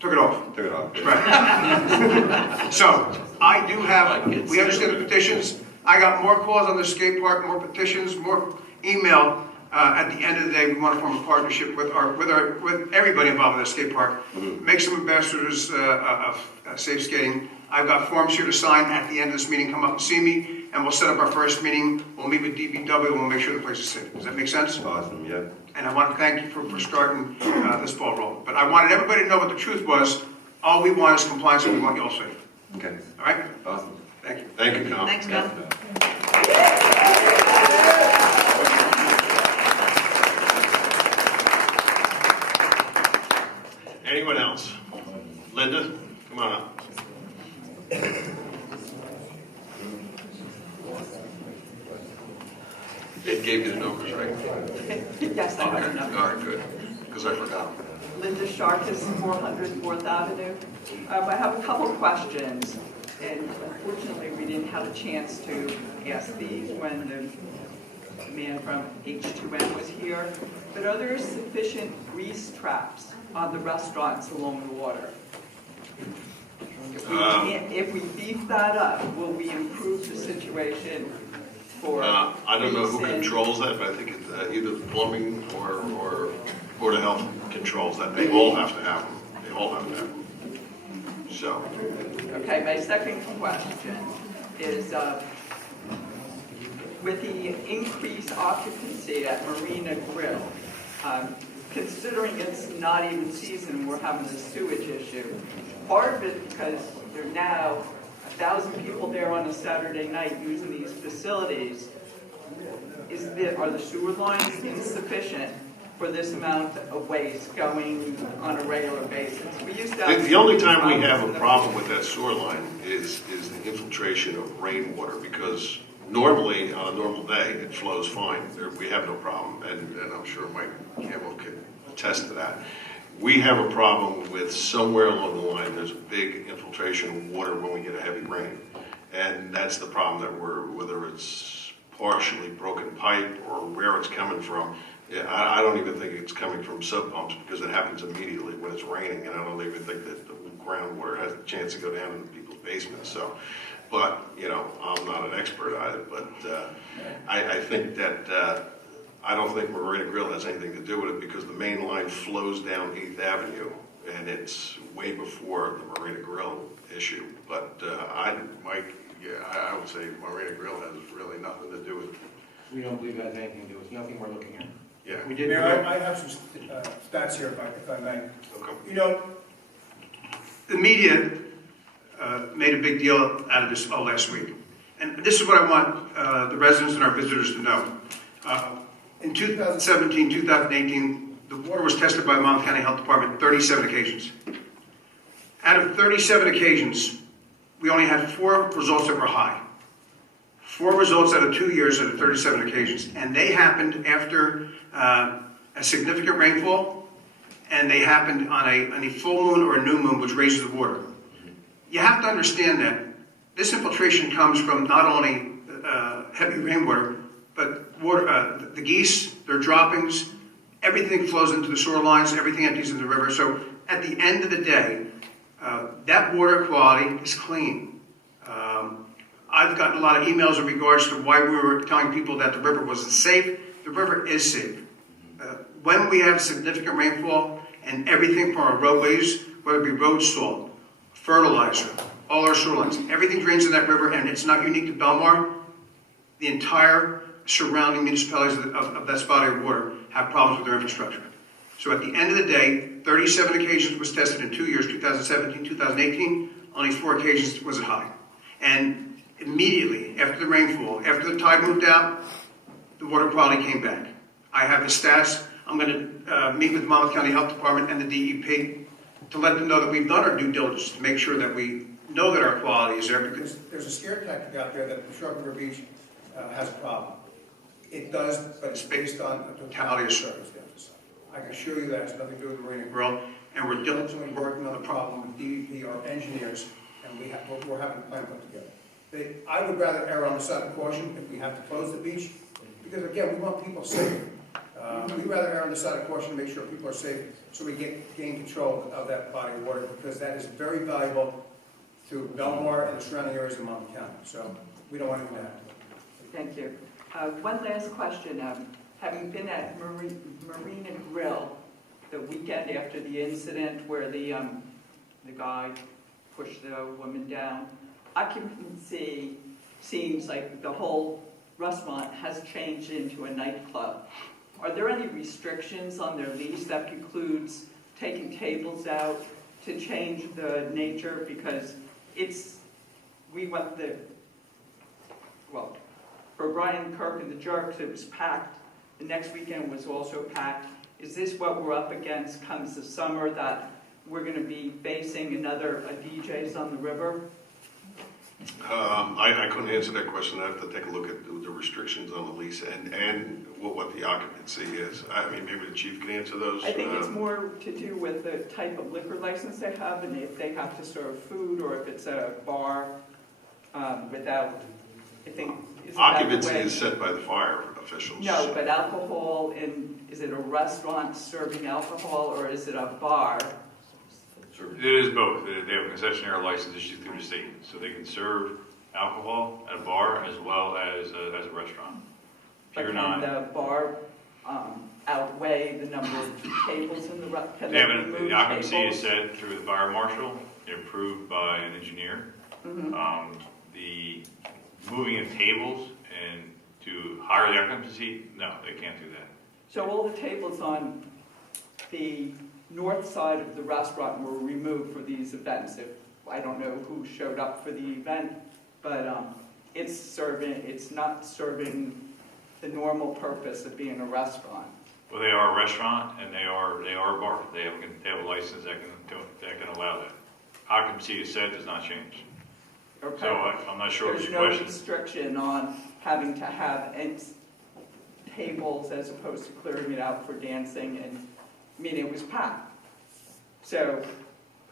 Took it off. took it off. Right. So, I do have, we understand the petitions. I got more calls on the skate park, more petitions, more email. At the end of the day, we want to form a partnership with everybody involved in the skate park. Make some ambassadors of safe skating. I've got forms here to sign at the end of this meeting. Come up and see me, and we'll set up our first meeting. We'll meet with DPW, and we'll make sure the place is safe. Does that make sense? Awesome, yeah. And I want to thank you for starting this ball rolling. But I wanted everybody to know what the truth was. All we want is compliance, and we want you all safe. Okay. All right? Awesome. Thank you. Thank you, Tom. Thanks, Bill. Anyone else? Linda, come on up. It gave you the numbers, right? Yes, I have enough. All right, good, because I forgot. Linda Sharkus, 400 4th Avenue. I have a couple questions, and unfortunately, we didn't have a chance to ask these when the man from H2M was here. But are there sufficient grease traps on the restaurants along the water? If we beef that up, will we improve the situation for I don't know who grease and- controls that, but I think it's either plumbing or Board of Health controls that. They all have to have them. They all have to have them. So. Okay, my second question is, with the increased occupancy at Marina Grill, considering it's not even season, we're having a sewage issue. Part of it because there are now 1,000 people there on a Saturday night using these facilities. Are the sewer lines insufficient for this amount of waste going on a regular basis? We used to have The only time we have a problem with that sewer line is the infiltration of rainwater, because normally, on a normal day, it flows fine. We have no problem, and I'm sure Mike Campbell can attest to that. We have a problem with somewhere along the line, there's a big infiltration of water when we get a heavy rain. And that's the problem that whether it's partially broken pipe or where it's coming from. Yeah, I don't even think it's coming from sub pumps, because it happens immediately when it's raining, and I don't even think that the groundwater has a chance to go down into people's basements. So, but, you know, I'm not an expert at it, but I think that I don't think Marina Grill has anything to do with it, because the main line flows down 8th Avenue, and it's way before the Marina Grill issue. But Mike, I would say Marina Grill has really nothing to do with it. We don't believe that has anything to do with it. It's nothing we're looking at. Yeah. We did. Mayor, I have some stats here, if I may. Okay. You know, the media made a big deal out of this all last week. And this is what I want the residents and our visitors to know. In 2017, 2018, the water was tested by the Monmouth County Health Department 37 occasions. Out of 37 occasions, we only had 4 results that were high. 4 results out of 2 years out of 37 occasions. And they happened after a significant rainfall, and they happened on a full moon or a new moon, which raises the water. You have to understand that this infiltration comes from not only heavy rainwater, but water, the geese, their droppings, everything flows into the sewer lines, everything empties into the river. So at the end of the day, that water quality is clean. I've gotten a lot of emails in regards to why we were telling people that the river wasn't safe. The river is safe. When we have significant rainfall and everything from our roadways, whether it be road salt, fertilizer, all our sewer lines, everything drains in that river, and it's not unique to Belmar. The entire surrounding municipalities of that body of water have problems with their infrastructure. So at the end of the day, 37 occasions was tested in 2 years, 2017, 2018. Only 4 occasions was it high. And immediately after the rainfall, after the tide moved out, the water quality came back. I have the stats. I'm going to meet with the Monmouth County Health Department and the DEP to let them know that we've done our due diligence to make sure that we know that our quality is there, because there's a scare tactic out there that the Shark River Beach has a problem. It does, but it's based on a totality of circumstances. I can assure you that has nothing to do with the Marina Grill, and we're diligently working on the problem with DEP, our engineers, and we're having a plan put together. I would rather err on the side of caution if we have to close the beach, because again, we want people safe. We'd rather err on the side of caution, make sure people are safe, so we gain control of that body of water, because that is very valuable to Belmar and the surrounding areas of Monmouth County. So we don't want anything to happen. Thank you. One last question. Having been at Marina Grill the weekend after the incident where the guy pushed the woman down, occupancy seems like the whole restaurant has changed into a nightclub. Are there any restrictions on their lease that precludes taking tables out to change the nature? Because we went for Brian Kirk and the Jerks, it was packed. The next weekend was also packed. Is this what we're up against comes the summer, that we're going to be facing another DJs on the river? I couldn't answer that question. I have to take a look at the restrictions on the lease and what the occupancy is. I mean, maybe the chief can answer those. I think it's more to do with the type of liquor license they have, and if they have to serve food, or if it's a bar without, I think... Occupancy is set by the fire officials. No, but alcohol, is it a restaurant serving alcohol, or is it a bar? It is both. They have a concessionaire license issued through the state, so they can serve alcohol at a bar as well as a restaurant. But can the bar outweigh the number of tables in the restaurant? The occupancy is set through the fire marshal, approved by an engineer. Mm-hmm. The moving of tables and to higher the occupancy, no, they can't do that. So all the tables on the north side of the restaurant were removed for these events. I don't know who showed up for the event, but it's not serving the normal purpose of being a restaurant. Well, they are a restaurant and they are a bar. They have a license that can allow that. Occupancy is set, does not change. Okay. So I'm not sure There's of your no question. restriction on having to have tables as opposed to clearing it out for dancing, and I mean, it was packed. So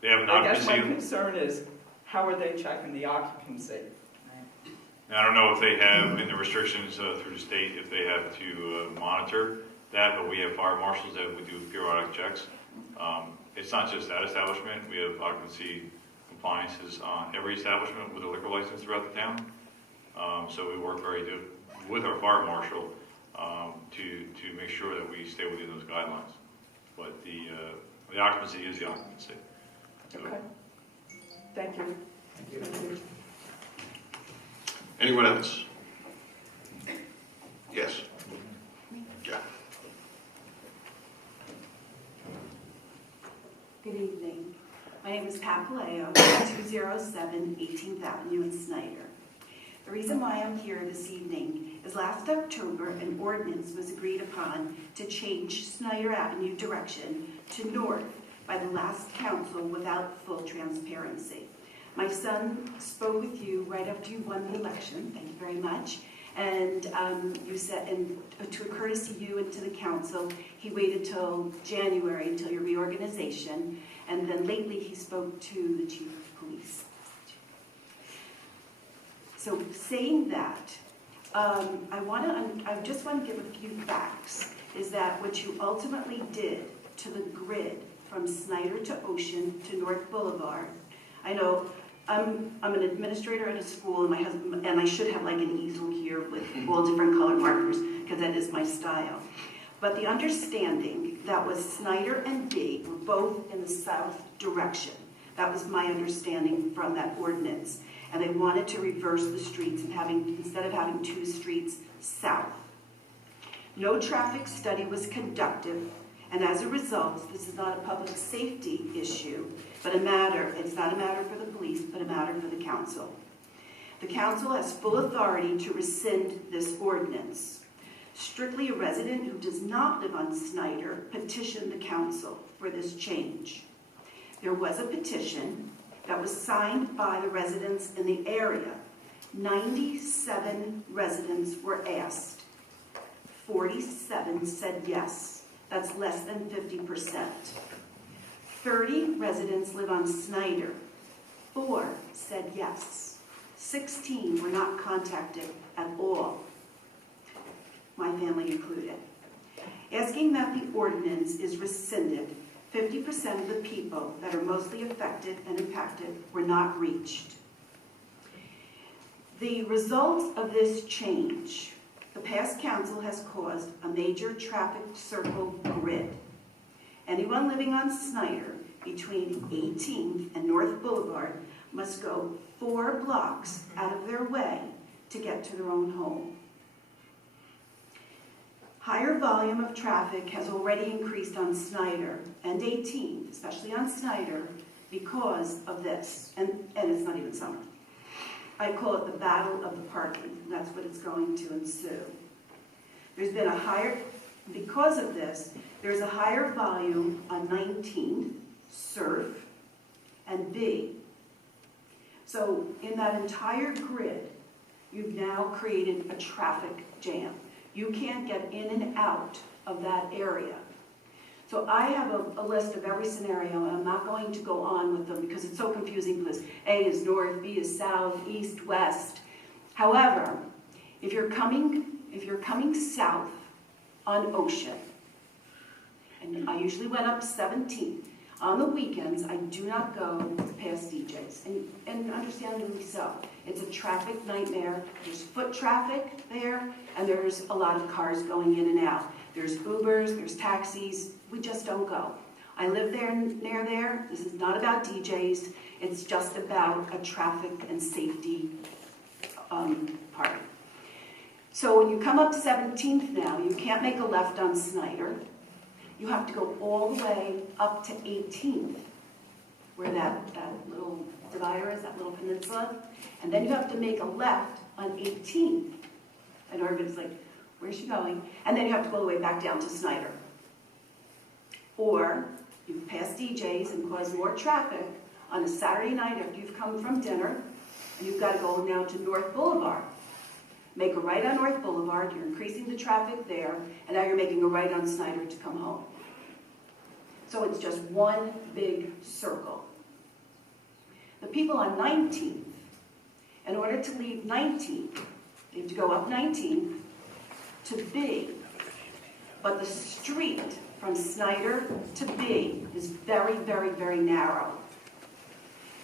They have an I guess occupancy. my concern is, how are they checking the occupancy? I don't know if they have in the restrictions through the state, if they have to monitor that, but we have fire marshals that would do periodic checks. It's not just that establishment. We have occupancy compliances on every establishment with a liquor license throughout the town. So we work very good with our fire marshal to make sure that we stay within those guidelines. But the occupancy is the occupancy. So. Okay. Thank you. Thank you. Anyone else? Yes. Yeah. Good evening. My name is Pat Paleo, 207 18th Avenue in Snyder. The reason why I'm here this evening is last October, an ordinance was agreed upon to change Snyder Avenue direction to north by the last council without full transparency. My son spoke with you right after you won the election, thank you very much, and you said, and to a courtesy you and to the council, he waited till January until your reorganization, and then lately he spoke to the chief of police. So saying that, I just want to give a few facts, is that what you ultimately did to the grid from Snyder to Ocean to North Boulevard, I know I'm an administrator at a school, and my husband, and I should have like an easel here with all different colored markers, because that is my style. But the understanding that was Snyder and B were both in the south direction. That was my understanding from that ordinance. And they wanted to reverse the streets and instead of having two streets south. No traffic study was conducted, and as a result, this is not a public safety issue, but it's not a matter for the police, but a matter for the council. The council has full authority to rescind this ordinance. Strictly a resident who does not live on Snyder petitioned the council for this change. There was a petition that was signed by the residents in the area. 97 residents were asked. 47 said yes. That's less than 50%. 30 residents live on Snyder. 4 said yes. 16 were not contacted at all, my family included. Asking that the ordinance is rescinded, 50% of the people that are mostly affected and impacted were not reached. The result of this change, the past council has caused a major traffic circle grid. Anyone living on Snyder between 18th and North Boulevard must go 4 blocks out of their way to get to their own home. Higher volume of traffic has already increased on Snyder and 18th, especially on Snyder, because of this, and it's not even summer. I call it the battle of the parking, and that's what it's going to ensue. There's been a higher, because of this, there's a higher volume on 19th, Surf, and B. So in that entire grid, you've now created a traffic jam. You can't get in and out of that area. So I have a list of every scenario, and I'm not going to go on with them because it's so confusing, because A is north, B is south, east, west. However, if you're coming south on Ocean, and I usually went up 17th, on the weekends, I do not go past DJs, and understandably so. It's a traffic nightmare. There's foot traffic there, and there's a lot of cars going in and out. There's Ubers, there's taxis. We just don't go. I live there near there. This is not about DJs. It's just about a traffic and safety party. So when you come up 17th now, you can't make a left on Snyder. You have to go all the way up to 18th, where that little divider is, that little peninsula. And then you have to make a left on 18th. And everybody's like, where's she going? And then you have to go all the way back down to Snyder. Or you pass DJs and cause more traffic on a Saturday night after you've come from dinner, and you've got to go now to North Boulevard. Make a right on North Boulevard, you're increasing the traffic there, and now you're making a right on Snyder to come home. So it's just one big circle. The people on 19th, in order to leave 19th, they have to go up 19th to B. But the street from Snyder to B is very, very, very narrow.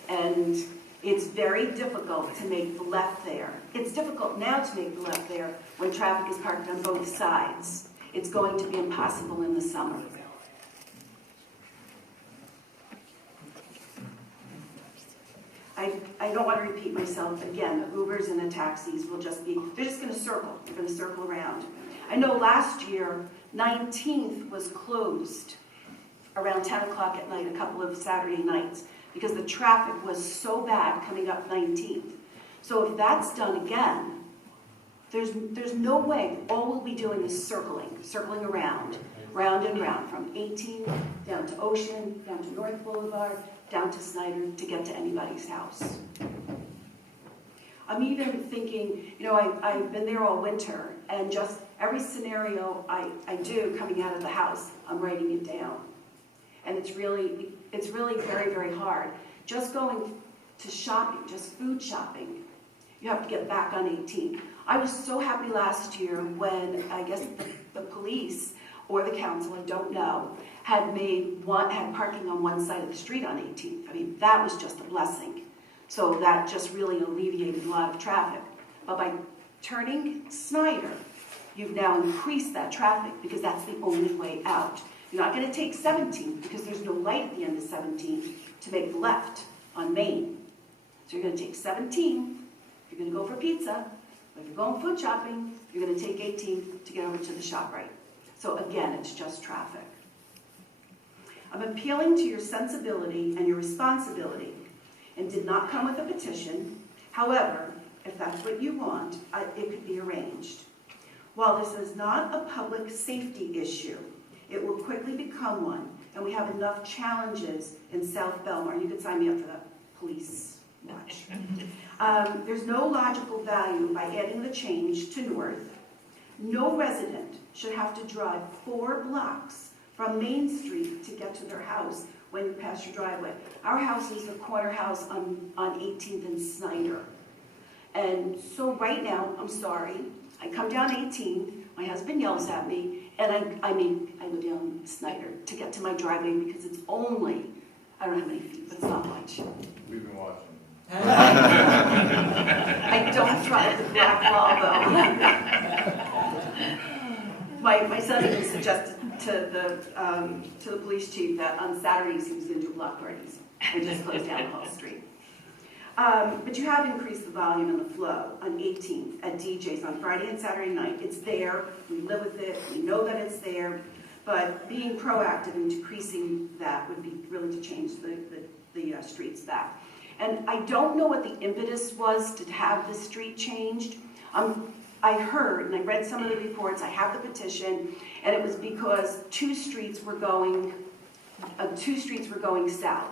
And it's very difficult to make the left there. It's difficult now to make the left there when traffic is parked on both sides. It's going to be impossible in the summer. I don't want to repeat myself again. The Ubers and the taxis will just be, they're just going to circle. They're going to circle around. I know last year, 19th was closed around 10 o'clock at night, a couple of Saturday nights, because the traffic was so bad coming up 19th. So if that's done again, there's no way. All we'll be doing is circling around, round and round, from 18 down to Ocean, down to North Boulevard, down to Snyder to get to anybody's house. I'm even thinking, I've been there all winter, and just every scenario I do coming out of the house, I'm writing it down. And it's really very, very hard. Just going to shopping, just food shopping, you have to get back on 18. I was so happy last year when, I guess, the police or the council, I don't know, had parking on one side of the street on 18th. I mean, that was just a blessing. So that just really alleviated a lot of traffic. But by turning Snyder, you've now increased that traffic because that's the only way out. You're not going to take 17th because there's no light at the end of 17th to make the left on Main. So you're going to take 17th, you're going to go for pizza, but if you're going food shopping, you're going to take 18th to get over to the ShopRite. So again, it's just traffic. I'm appealing to your sensibility and your responsibility, and did not come with a petition. However, if that's what you want, it could be arranged. While this is not a public safety issue, it will quickly become one, and we have enough challenges in South Belmar. You could sign me up for the police watch. There's no logical value by adding the change to North. No resident should have to drive 4 blocks from Main Street to get to their house when you pass your driveway. Our house is the corner house on 18th and Snyder. And so right now, I'm sorry, I come down 18th, my husband yells at me, And I go down Snyder to get to my driveway because it's only, I don't know how many feet, but it's not much. We've been watching. I don't drive the black wall though. My son even suggested to the police chief that on Saturdays he was going to do block parties and just close down the whole street. But you have increased the volume and the flow on 18th at DJ's on Friday and Saturday night. It's there. We live with it. We know that it's there. But being proactive in decreasing that would be really to change the streets back. And I don't know what the impetus was to have the street changed. I heard, and I read some of the reports, I have the petition, and it was because two streets were going south.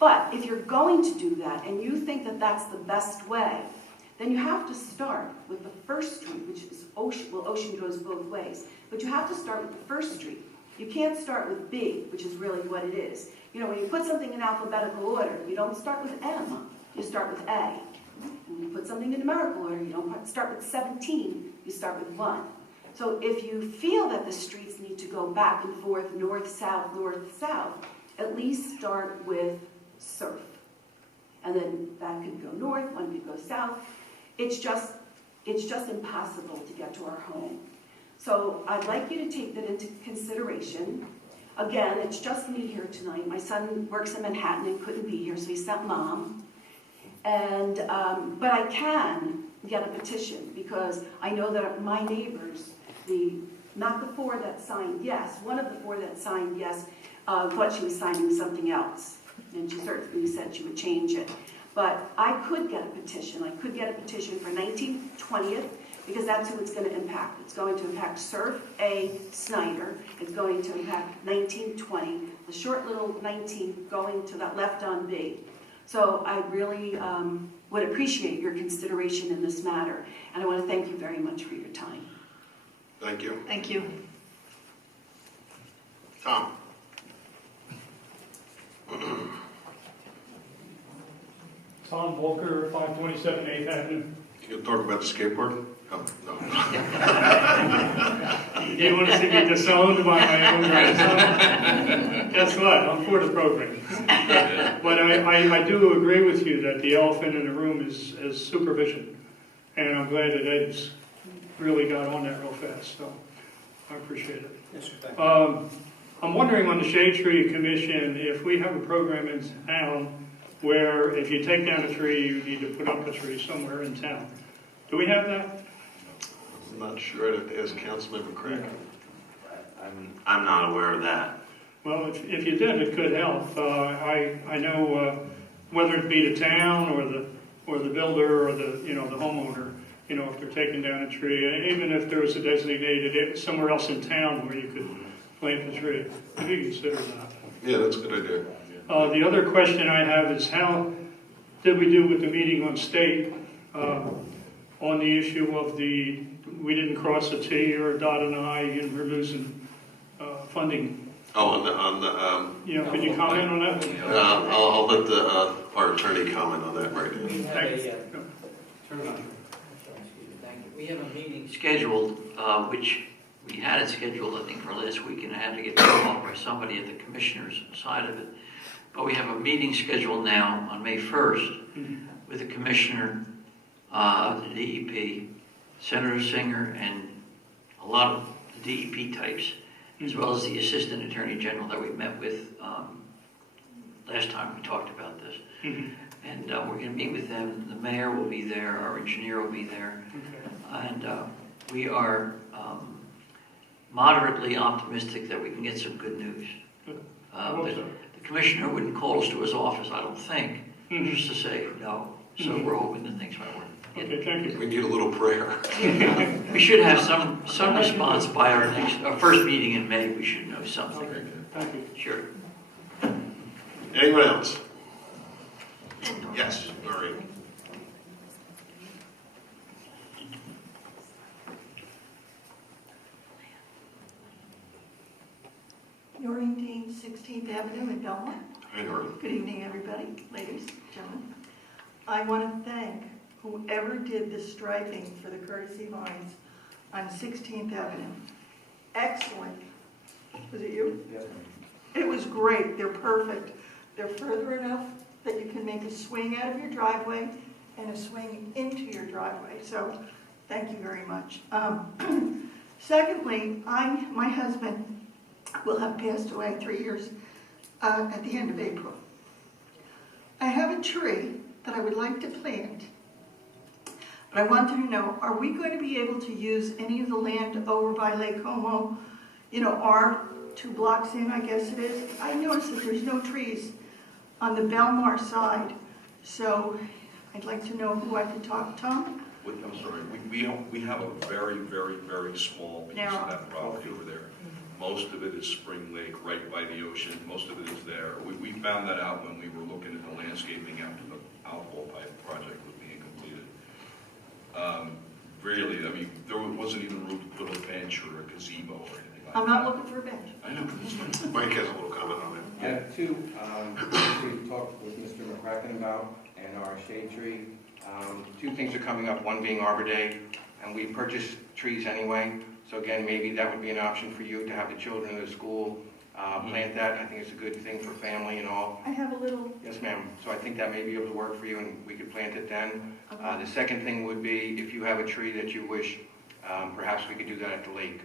But if you're going to do that, and you think that that's the best way, then you have to start with the first street, which is Ocean. Well, Ocean goes both ways. But you have to start with the first street. You can't start with B, which is really what it is. You know, when you put something in alphabetical order, you don't start with M, you start with A. And when you put something in numerical order, you don't start with 17, you start with 1. So if you feel that the streets need to go back and forth, north, south, at least start with Surf. And then that could go north, one could go south. It's just impossible to get to our home. So I'd like you to take that into consideration. Again, it's just me here tonight. My son works in Manhattan and couldn't be here, so he sent Mom. And, but I can get a petition because I know that my neighbors, not the 4 that signed yes, one of the 4 that signed yes thought she was signing something else. And she certainly said she would change it. But I could get a petition. I could get a petition for 1920th because that's who it's going to impact. It's going to impact Surf A. Snyder. It's going to impact 1920, the short little 19 going to that left on B. So I really would appreciate your consideration in this matter. And I want to thank you very much for your time. Thank you. Thank you. Tom. Tom Volker, 527 8th Avenue. You gonna talk about the skateboard? Oh, no. You want to see me disowned by my own grandson? Guess what? I'm for the program. But I do agree with you that the elephant in the room is supervision. And I'm glad that Ed's really got on that real fast. So I appreciate it. Yes, sir. Thank you. I'm wondering on the Shade Tree Commission if we have a program in town where if you take down a tree, you need to put up a tree somewhere in town. Do we have that? I'm not sure. I'd have to ask Councilmember Craig. I'm not aware of that. Well, if you did, it could help. I know whether it be the town or the builder or the homeowner, if they're taking down a tree, even if there was a designated somewhere else in town where you could plant the tree, if you consider that. Yeah, that's a good idea. The other question I have is how did we do with the meeting on state on the issue of we didn't cross a T or a dot an I and we're losing funding. Oh, on the could you comment on that? I'll let our attorney comment on that right now. We have a meeting scheduled, which we had it scheduled, I think, for last week, and it had to get put off by somebody at the commissioner's side of it. But we have a meeting scheduled now on May 1st with the commissioner of the DEP, Senator Singer, and a lot of the DEP types, as well as the Assistant Attorney General that we met with last time we talked about this. And we're going to meet with them. The mayor will be there, our engineer will be there. And we are moderately optimistic that we can get some good news. But the commissioner wouldn't call us to his office, I don't think, just to say no. So we're hoping that things might work. Okay, thank you. We need a little prayer. We should have some response by our first meeting in May. We should know something. Okay, thank you. Sure. Anyone else? Yes, Noreen. Noreen Dean, 16th Avenue in Belmar. Hi, Noreen. Good evening, everybody, ladies, gentlemen. I want to thank whoever did the striping for the courtesy lines on 16th Avenue. excellent. Was it you? Yes, It was great. They're perfect. They're further enough that you can make a swing out of your driveway and a swing into your driveway. So thank you very much. Secondly, my husband will have passed away 3 years at the end of April. I have a tree that I would like to plant, but I wanted to know, are we going to be able to use any of the land over by Lake Como, our 2 blocks in, I guess it is? I noticed that there's no trees on the Belmar side, so I'd like to know who I could talk to. Tom? I'm sorry, we have a very, very, very small piece Narrow. of that property over there. Most of it is Spring Lake, right by the ocean. Most of it is there. We found that out when we were looking at the landscaping after the outfall pipe project was being completed. Really, I mean, there wasn't even room to put a bench or a gazebo or anything like that. I'm not looking for a bench. I know. Mike has a little comment on it. I have 2 we've talked with Mr. McCracken about, and our shade tree. 2 things are coming up, one being Arbor Day, and we purchase trees anyway. So again, maybe that would be an option for you to have the children of the school plant that. I think it's a good thing for family and all. I have a little. Yes, ma'am. So I think that may be able to work for you, and we could plant it then. The second thing would be, if you have a tree that you wish, perhaps we could do that at the lake.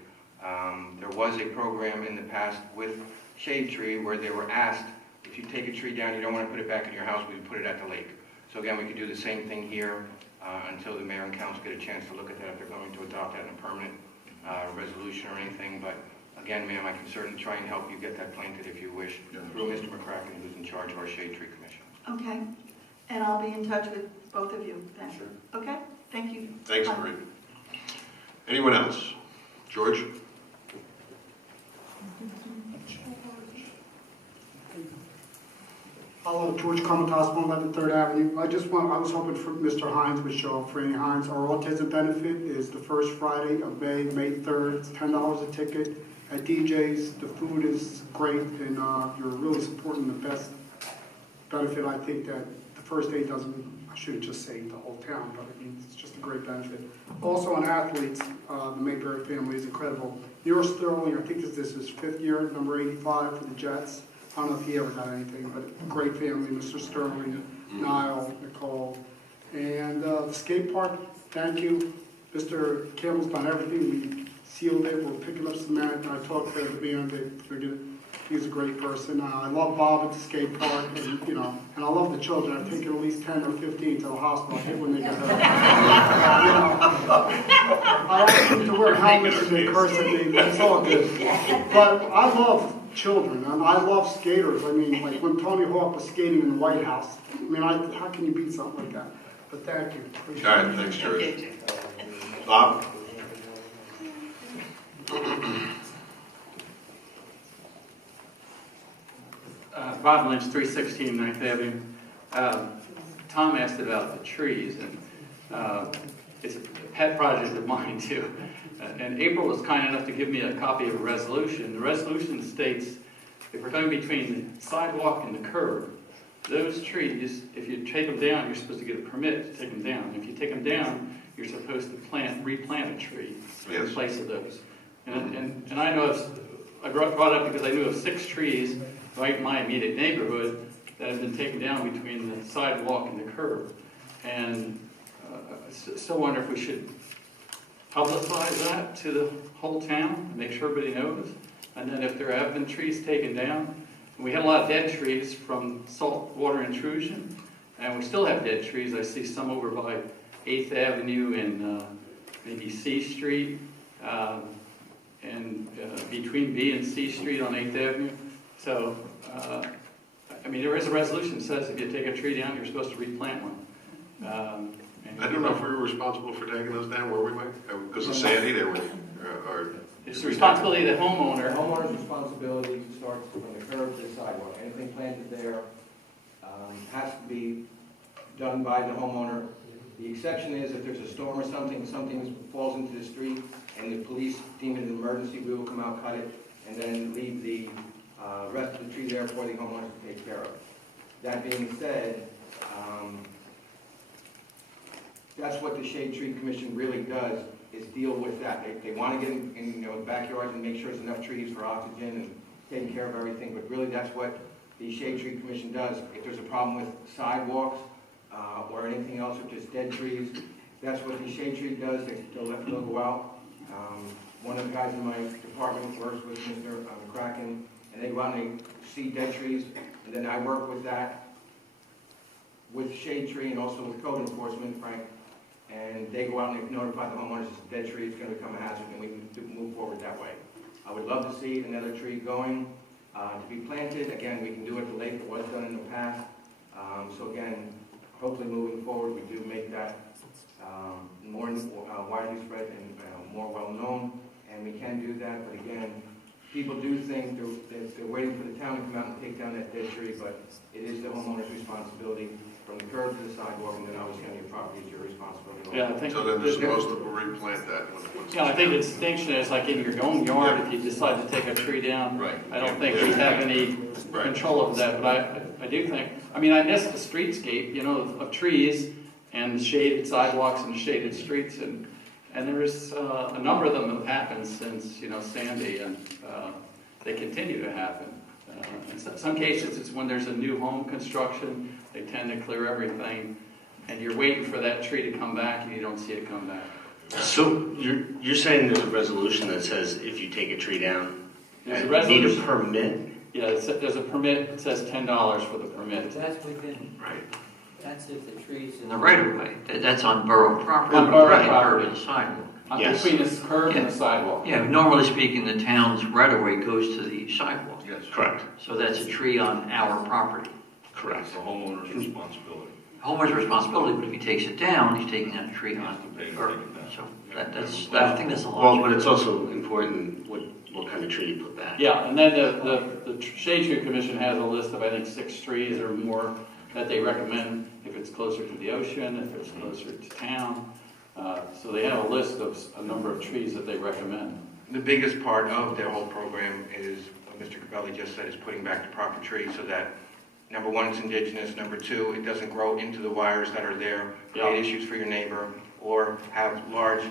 There was a program in the past with Shade Tree where they were asked, if you take a tree down, you don't want to put it back in your house, we would put it at the lake. So again, we could do the same thing here until the mayor and council get a chance to look at that, if they're going to adopt that in a permanent resolution or anything. But again, ma'am, I can certainly try and help you get that planted if you wish, through Mr. McCracken, who's in charge of our Shade Tree Commission. Okay, and I'll be in touch with both of you then. Sure. Okay, thank you. Thanks, Marie. Anyone else? George? Hello, George Comatas, 111 3rd Avenue. I was hoping for Mr. Hines would show up. Franny Hines. Our autism benefit is the first Friday of May 3rd. It's $10 a ticket at DJ's. The food is great, and you're really supporting the best benefit. I think that the first day I shouldn't just say the whole town, but I mean, it's just a great benefit. Also on athletes, the Mayberry family is incredible. Nero Sterling, I think this is his 5th year, number 85 for the Jets. I don't know if he ever got anything, but great family, Mr. Sterling, Niall, Nicole. And the skate park, thank you. Mr. Campbell's done everything. We sealed it, we're picking up cement, and I talked to the band, he's a great person. I love Bob at the skate park, and and I love the children. I've taken at least 10 or 15 to the hospital. I hate when they get hurt. I ask them to wear helmets and they curse at me, but it's all good. But I love children, and I love skaters. I mean, like when Tony Hawk was skating in the White House. I mean, how can you beat something like that? But thank you. Appreciate All right, thanks, George. Bob? Bob Lynch, 316 9th Avenue. Tom asked about the trees, and it's a pet project of mine too. And April was kind enough to give me a copy of a resolution. The resolution states, if we're going between the sidewalk and the curb, those trees, if you take them down, you're supposed to get a permit to take them down. If you take them down, you're supposed to replant a tree in place of those. And I know I brought it up because I knew of 6 trees right in my immediate neighborhood that have been taken down between the sidewalk and the curb. And I still wonder if we should publicize that to the whole town, make sure everybody knows. And then if there have been trees taken down, and we had a lot of dead trees from salt water intrusion, and we still have dead trees. I see some over by 8th Avenue and maybe C Street, and between B and C Street on 8th Avenue. So, I mean, there is a resolution that says if you take a tree down, you're supposed to replant one. I don't know if we were responsible for taking those down, were we, Mike? Because of Sandy, they were... It's the responsibility of the homeowner. The homeowner's responsibility starts from the curb to the sidewalk. Anything planted there has to be done by the homeowner. The exception is if there's a storm or something falls into the street, and the police deem it an emergency, we will come out, cut it, and then leave the rest of the tree there for the homeowners to take care of. That being said, that's what the Shade Tree Commission really does, is deal with that. They want to get in the backyards and make sure there's enough trees for oxygen and taking care of everything, but really that's what the Shade Tree Commission does. If there's a problem with sidewalks or anything else, or just dead trees, that's what the Shade Tree does. They'll go out. One of the guys in my department works with Mr. McCracken, and they go out and they see dead trees, and then I work with that, with Shade Tree and also with code enforcement, Frank, and they go out and they notify the homeowners it's a dead tree, it's going to become a hazard, and we can move forward that way. I would love to see another tree going to be planted. Again, we can do it at the lake. It was done in the past. So again, hopefully moving forward, we do make that more widely spread and more well known, and we can do that. But again, people do think they're waiting for the town to come out and take down that dead tree, but it is the homeowner's responsibility from the curb to the sidewalk, and then obviously on your property is your responsibility. Yeah, I think. So then they're supposed to replant that when Yeah, I think the distinction is like in your own yard, if you decide to take a tree down. Right. I don't think we have any control over that, but I do think, I mean, I miss the streetscape, of trees and shaded sidewalks and shaded streets, and there's a number of them that have happened since, Sandy, and they continue to happen. In some cases, it's when there's a new home construction, they tend to clear everything, and you're waiting for that tree to come back, and you don't see it come back. So you're saying there's a resolution that says if you take a tree down, There's you a resolution. need a permit? Yeah, there's a permit, it says $10 for the permit. That's within, right. That's if the tree's in the right of way. That's on borough property. On borough Right, property. curb and sidewalk. Yes. Between the curb and the sidewalk. Yeah, normally speaking, the town's right of way goes to the sidewalk. Yes. Correct. So that's a tree on our property. Correct. It's the homeowner's responsibility. Homeowner's responsibility, but if he takes it down, he's taking that tree on the curb. So I think that's a lot. Well, but it's also important what kind of tree you put back. Yeah, and then the Shade Tree Commission has a list of, I think, 6 trees or more that they recommend if it's closer to the ocean, if it's closer to town. So they have a list of a number of trees that they recommend. The biggest part of their whole program is, what Mr. Cabelli just said, is putting back the proper trees so that, number one, it's indigenous, number two, it doesn't grow into the wires that are there, create issues for your neighbor, or have large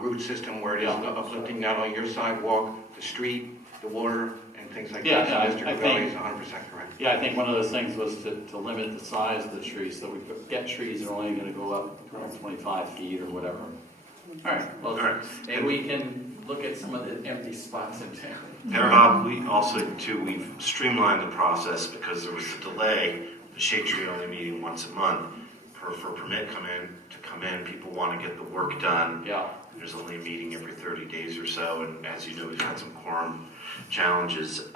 root system where it is uplifting not only your sidewalk, the street, the water, and things like that. So Mr. Cabelli is 100% correct. Yeah, I think one of those things was to limit the size of the trees, so we could get trees that are only going to go up around 25 feet or whatever. All right, well, maybe we can look at some of the empty spots in town. And we also, too, we've streamlined the process because there was a delay, the Shade Tree only meeting once a month. For permit to come in, people want to get the work done. Yeah. There's only a meeting every 30 days or so, and as you know, we've had some quorum challenges.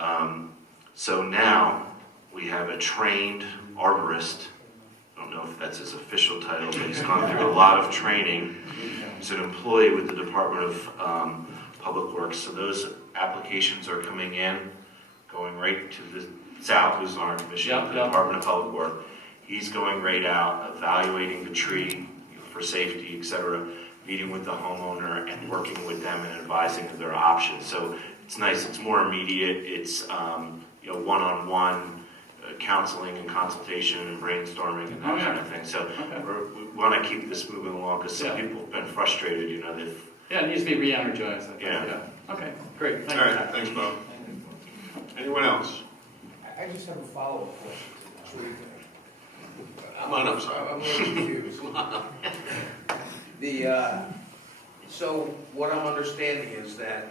So now we have a trained arborist. I don't know if that's his official title, but he's gone through a lot of training. He's an employee with the Department of Public Works. So those applications are coming in, going right to the south, who's on our commission, the Department of Public Works. He's going right out, evaluating the tree for safety, et cetera, meeting with the homeowner and working with them and advising of their options. So it's nice, it's more immediate, it's one-on-one counseling and consultation and brainstorming and that kind of thing. So we want to keep this moving along because some people have been frustrated, it needs to be re-energized. Yeah. Okay, great. All right, thanks, Bob. Anyone else? I just have a follow-up question to the tree thing. Come on up, sir. I'm a little confused. So what I'm understanding is that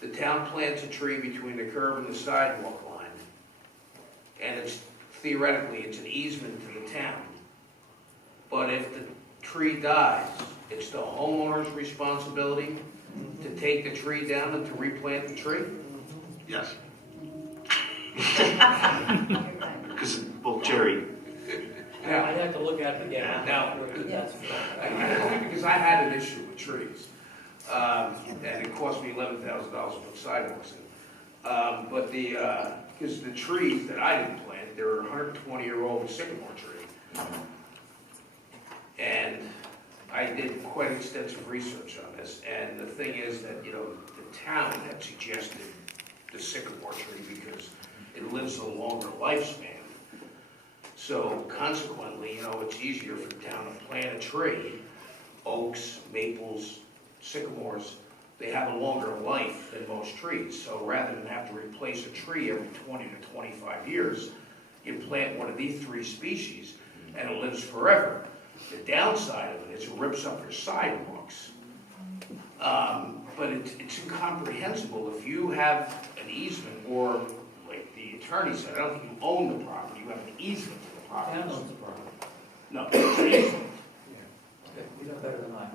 the town plants a tree between the curb and the sidewalk line, and theoretically it's an easement to the town. But if the tree dies, it's the homeowner's responsibility to take the tree down and to replant the tree? Yes. Because, well, Jerry. Now, I'd have to look at it again. Now, only because I had an issue with trees, and it cost me $11,000 to put sidewalks in. Because the trees that I didn't plant, they're a 120-year-old sycamore tree. And I did quite extensive research on this, and the thing is that, the town had suggested the sycamore tree because it lives a longer lifespan. So consequently, it's easier for the town to plant a tree. Oaks, maples, sycamores, they have a longer life than most trees. So rather than have to replace a tree every 20 to 25 years, you plant one of these 3 species and it lives forever. The downside of it is it rips up your sidewalks. But it's incomprehensible if you have an easement, or like the attorney said, I don't think you own the property, you have an easement to the property. Town owns the property. No, it's an easement. You know better than I.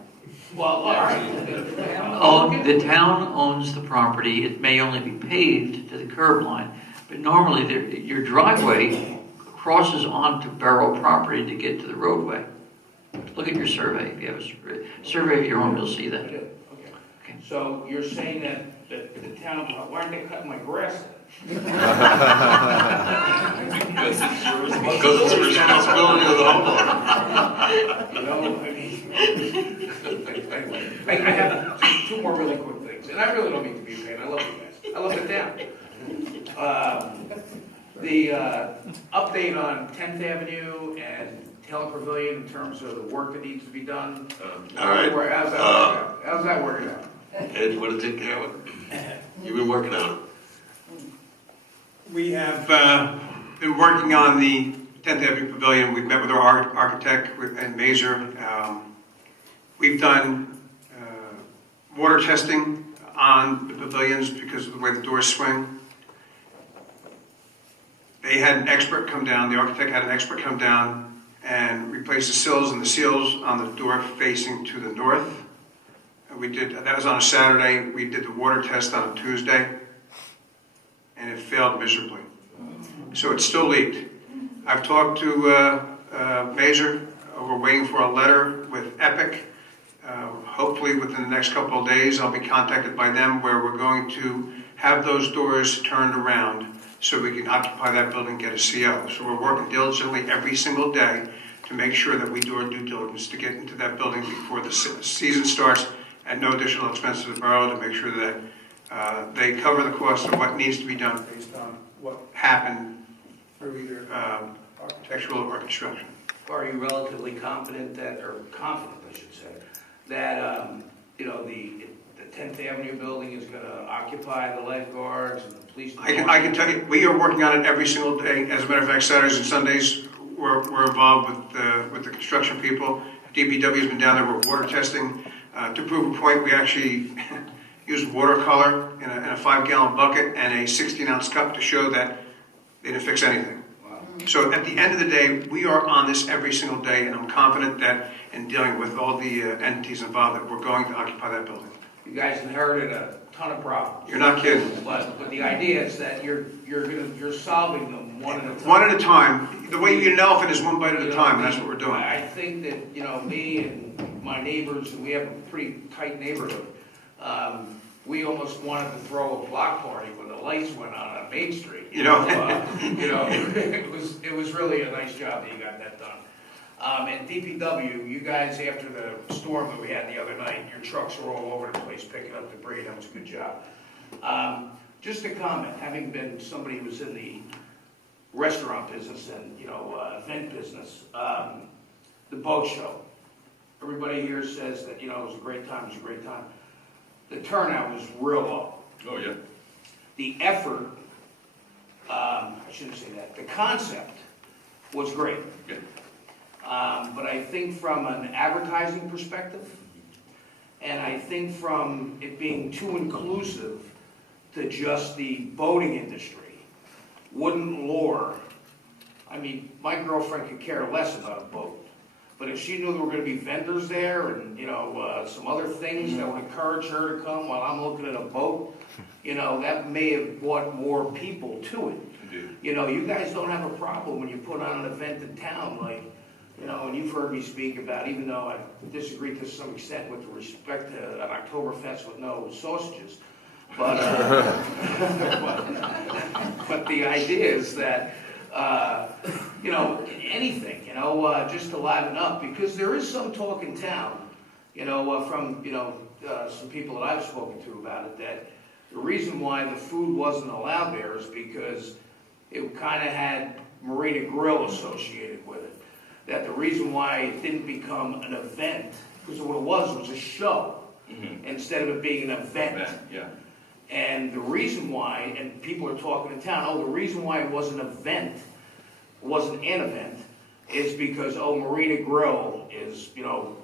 Well, all right. The town owns the property. It may only be paved to the curb line, but normally your driveway crosses onto borough property to get to the roadway. Look at your survey. If you have a survey of your home, you'll see that. I do. Okay. So you're saying that the town, why aren't they cutting my grass then? Because it's the responsibility of the homeowner. Anyway, I have just 2 more really quick things, and I really don't mean to be a pain. I love you guys. I love the town. The update on 10th Avenue and Taylor Pavilion in terms of the work that needs to be done. All right. How's that working out? Ed, you want to take care of it? You've been working on it. We have been working on the 10th Avenue Pavilion. We've met with our architect and Mazer. We've done water testing on the pavilions because of the way the doors swing. They had an expert come down, the architect had an expert come down and replace the sills and the seals on the door facing to the north. That was on a Saturday. We did the water test on a Tuesday, and it failed miserably. So it still leaked. I've talked to Mazer. We're waiting for a letter with Epic. Hopefully within the next couple of days, I'll be contacted by them where we're going to have those doors turned around so we can occupy that building and get a CO. So we're working diligently every single day to make sure that we do our due diligence to get into that building before the season starts at no additional expense to the borough, to make sure that they cover the cost of what needs to be done based on what happened through either architectural or construction. Are you relatively confident that, or confident I should say, that the 10th Avenue building is going to occupy the lifeguards and the police department? I can tell you, we are working on it every single day. As a matter of fact, Saturdays and Sundays, we're involved with the construction people. DPW has been down there. We're water testing. To prove a point, we actually used watercolor in a 5-gallon bucket and a 16-ounce cup to show that they didn't fix anything. Wow. So at the end of the day, we are on this every single day, and I'm confident that in dealing with all the entities involved, that we're going to occupy that building. You guys inherited a ton of problems. You're not kidding. But the idea is that you're solving them one at a time. One at a time. The way you eat an elephant is one bite at a time, and that's what we're doing. I think that, me and my neighbors, and we have a pretty tight neighborhood, we almost wanted to throw a block party when the lights went on Main Street. It was really a nice job that you got that done. And DPW, you guys, after the storm that we had the other night, your trucks were all over the place picking up debris. That was a good job. Just a comment, having been somebody who's in the restaurant business and, event business, the boat show. Everybody here says that, it was a great time, The turnout was real low. Oh, yeah. The effort, I shouldn't say that, the concept was great. Yeah. But I think from an advertising perspective, and I think from it being too inclusive to just the boating industry, wouldn't lure. I mean, my girlfriend could care less about a boat. But if she knew there were going to be vendors there and, some other things that would encourage her to come while I'm looking at a boat, that may have brought more people to it. Indeed. You guys don't have a problem when you put on an event in town, like, and you've heard me speak about, even though I disagree to some extent with respect to an Oktoberfest with no sausages. But, but the idea is that, anything, just to liven up, because there is some talk in town, from, some people that I've spoken to about it, that the reason why the food wasn't allowed there is because it kind of had Marina Grill associated with it. That the reason why it didn't become an event, because what it was a show, instead of it being an event. Yeah. And the reason why, and people are talking in town, oh, the reason why it wasn't an event, is because, oh, Marina Grill is,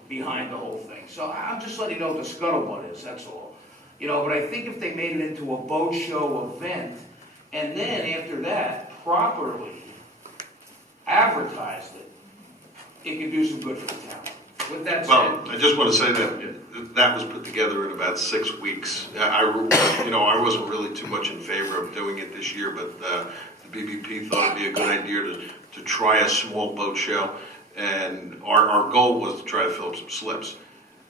behind the whole thing. So I'm just letting you know what the scuttlebutt is, that's all. But I think if they made it into a boat show event, and then after that, properly advertised it, it could do some good for the town. With that said. Well, I just want to say that was put together in about 6 weeks. I wasn't really too much in favor of doing it this year, but the BBP thought it'd be a good idea to try a small boat show. And our goal was to try to fill up some slips,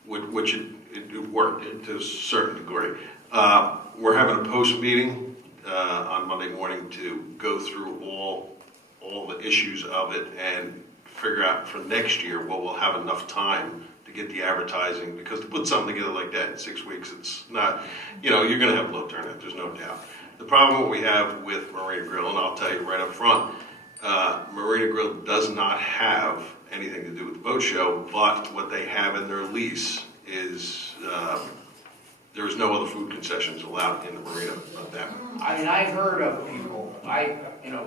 which it worked to a certain degree. We're having a post meeting on Monday morning to go through all the issues of it and figure out for next year what we'll have enough time to get the advertising, because to put something together like that in 6 weeks, it's not, you're going to have low turnout, there's no doubt. The problem we have with Marina Grill, and I'll tell you right up front, Marina Grill does not have anything to do with the boat show, but what they have in their lease is there is no other food concessions allowed in the marina of them. I mean, I heard of people,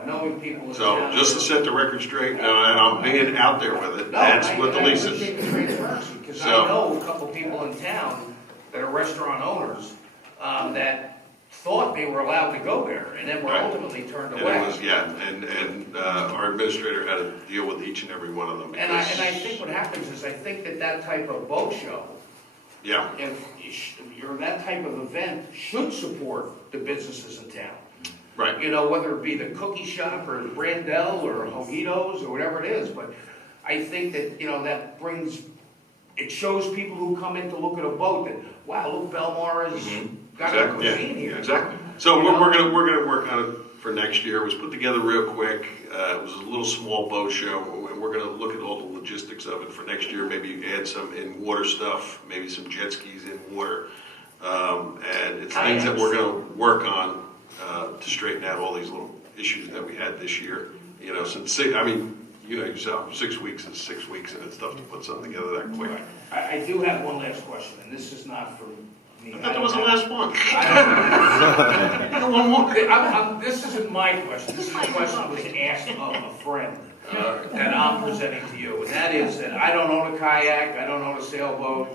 knowing people in So town. just to set the record straight, and I'm being out there with it, that's what the lease is. Because I know a couple people in town that are restaurant owners that thought they were allowed to go there, and then were ultimately turned away. And our administrator had to deal with each and every one of them. And I think what happens is, I think that type of boat show, or that type of event should support the businesses in town. Right. Whether it be the cookie shop or Brandel or Hojitos or whatever it is, but I think that, that it shows people who come in to look at a boat that, wow, look, Belmar has got a cuisine here. Exactly. So we're gonna work on it for next year. It was put together real quick. It was a little small boat show, and we're gonna look at all the logistics of it for next year. Maybe add some in water stuff, maybe some jet skis in water, and it's things that we're gonna work on to straighten out all these little issues that we had this year. Since yourself, 6 weeks is 6 weeks, and it's tough to put something together that quick. I do have one last question, and this is not for me. I thought that was the last one. One more. This isn't my question. This is a question that was asked of a friend that I'm presenting to you, and that is that I don't own a kayak, I don't own a sailboat,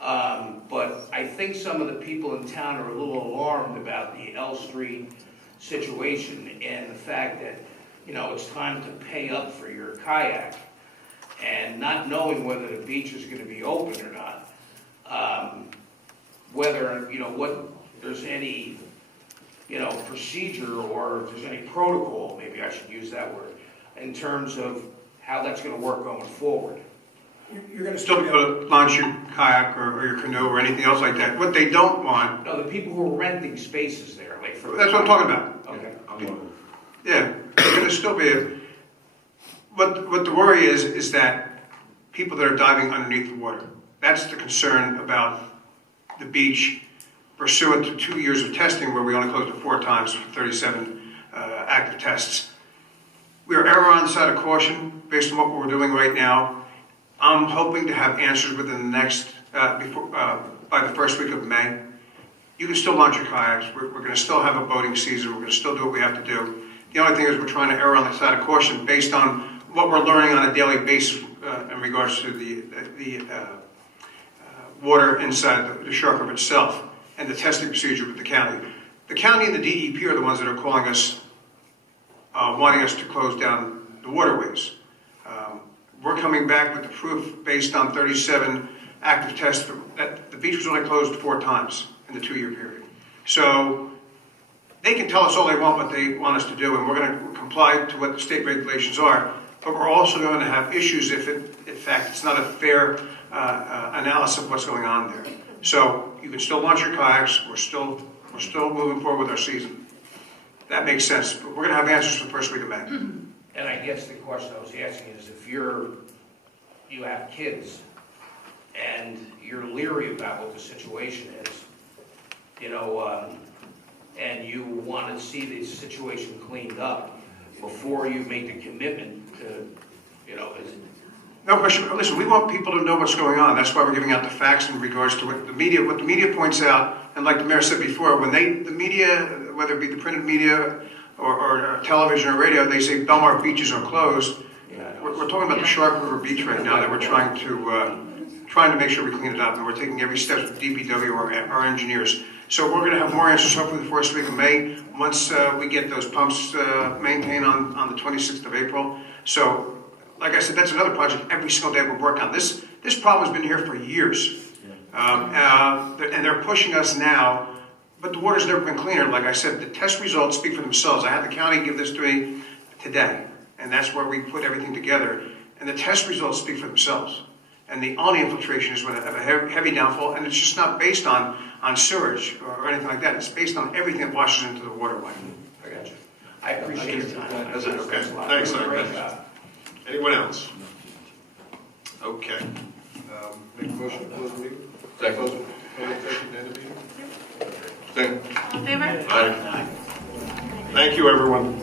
but I think some of the people in town are a little alarmed about the L Street situation and the fact that, it's time to pay up for your kayak, and not knowing whether the beach is going to be open or not. Whether, what there's any, procedure, or if there's any protocol, maybe I should use that word, in terms of how that's going to work going forward. You're going to still be able to launch your kayak or your canoe or anything else like that. What they don't want... No, the people who are renting spaces there. That's what I'm talking about. Okay. Yeah, you're going to still be... What the worry is that people that are diving underneath the water. That's the concern about the beach, pursuant to 2 years of testing where we only closed it 4 times for 37 active tests. We are error on the side of caution based on what we're doing right now. I'm hoping to have answers within the next, by the first week of May. You can still launch your kayaks. We're going to still have a boating season. We're going to still do what we have to do. The only thing is we're trying to err on the side of caution based on what we're learning on a daily basis in regards to the water inside the shark river itself and the testing procedure with the county. The county and the DEP are the ones that are calling us, wanting us to close down the waterways. We're coming back with the proof based on 37 active tests that the beach was only closed 4 times in the 2-year period. So they can tell us all they want what they want us to do, and we're going to comply to what the state regulations are. But we're also going to have issues if, in fact, it's not a fair analysis of what's going on there. So you can still launch your kayaks. We're still moving forward with our season. That makes sense. But we're going to have answers for the first week of May. And I guess the question I was asking is, if you have kids and you're leery about what the situation is, and you want to see the situation cleaned up, before you make the commitment to, No question. Listen, we want people to know what's going on. That's why we're giving out the facts in regards to what the media points out. And like the mayor said before, when the media, whether it be the printed media or television or radio, they say Belmar beaches are closed. We're talking about the Shark River Beach right now that we're trying to make sure we clean it up, and we're taking every step with DPW or our engineers. So we're going to have more answers hopefully the first week of May once we get those pumps maintained on the 26th of April. So, like I said, that's another project every single day we're working on. This problem has been here for years, and they're pushing us now. But the water's never been cleaner. Like I said, the test results speak for themselves. I had the county give this to me today, and that's where we put everything together. And the test results speak for themselves. And the only infiltration is when a heavy downfall, and it's just not based on sewage or anything like that. It's based on everything that washes into the waterway. I got you. I appreciate your time. That's it, okay. Thanks, Larry. Anyone else? Okay. Make a motion to close the meeting? Second. Public session, end of meeting? Second. All in favor? Aye. Thank you, everyone.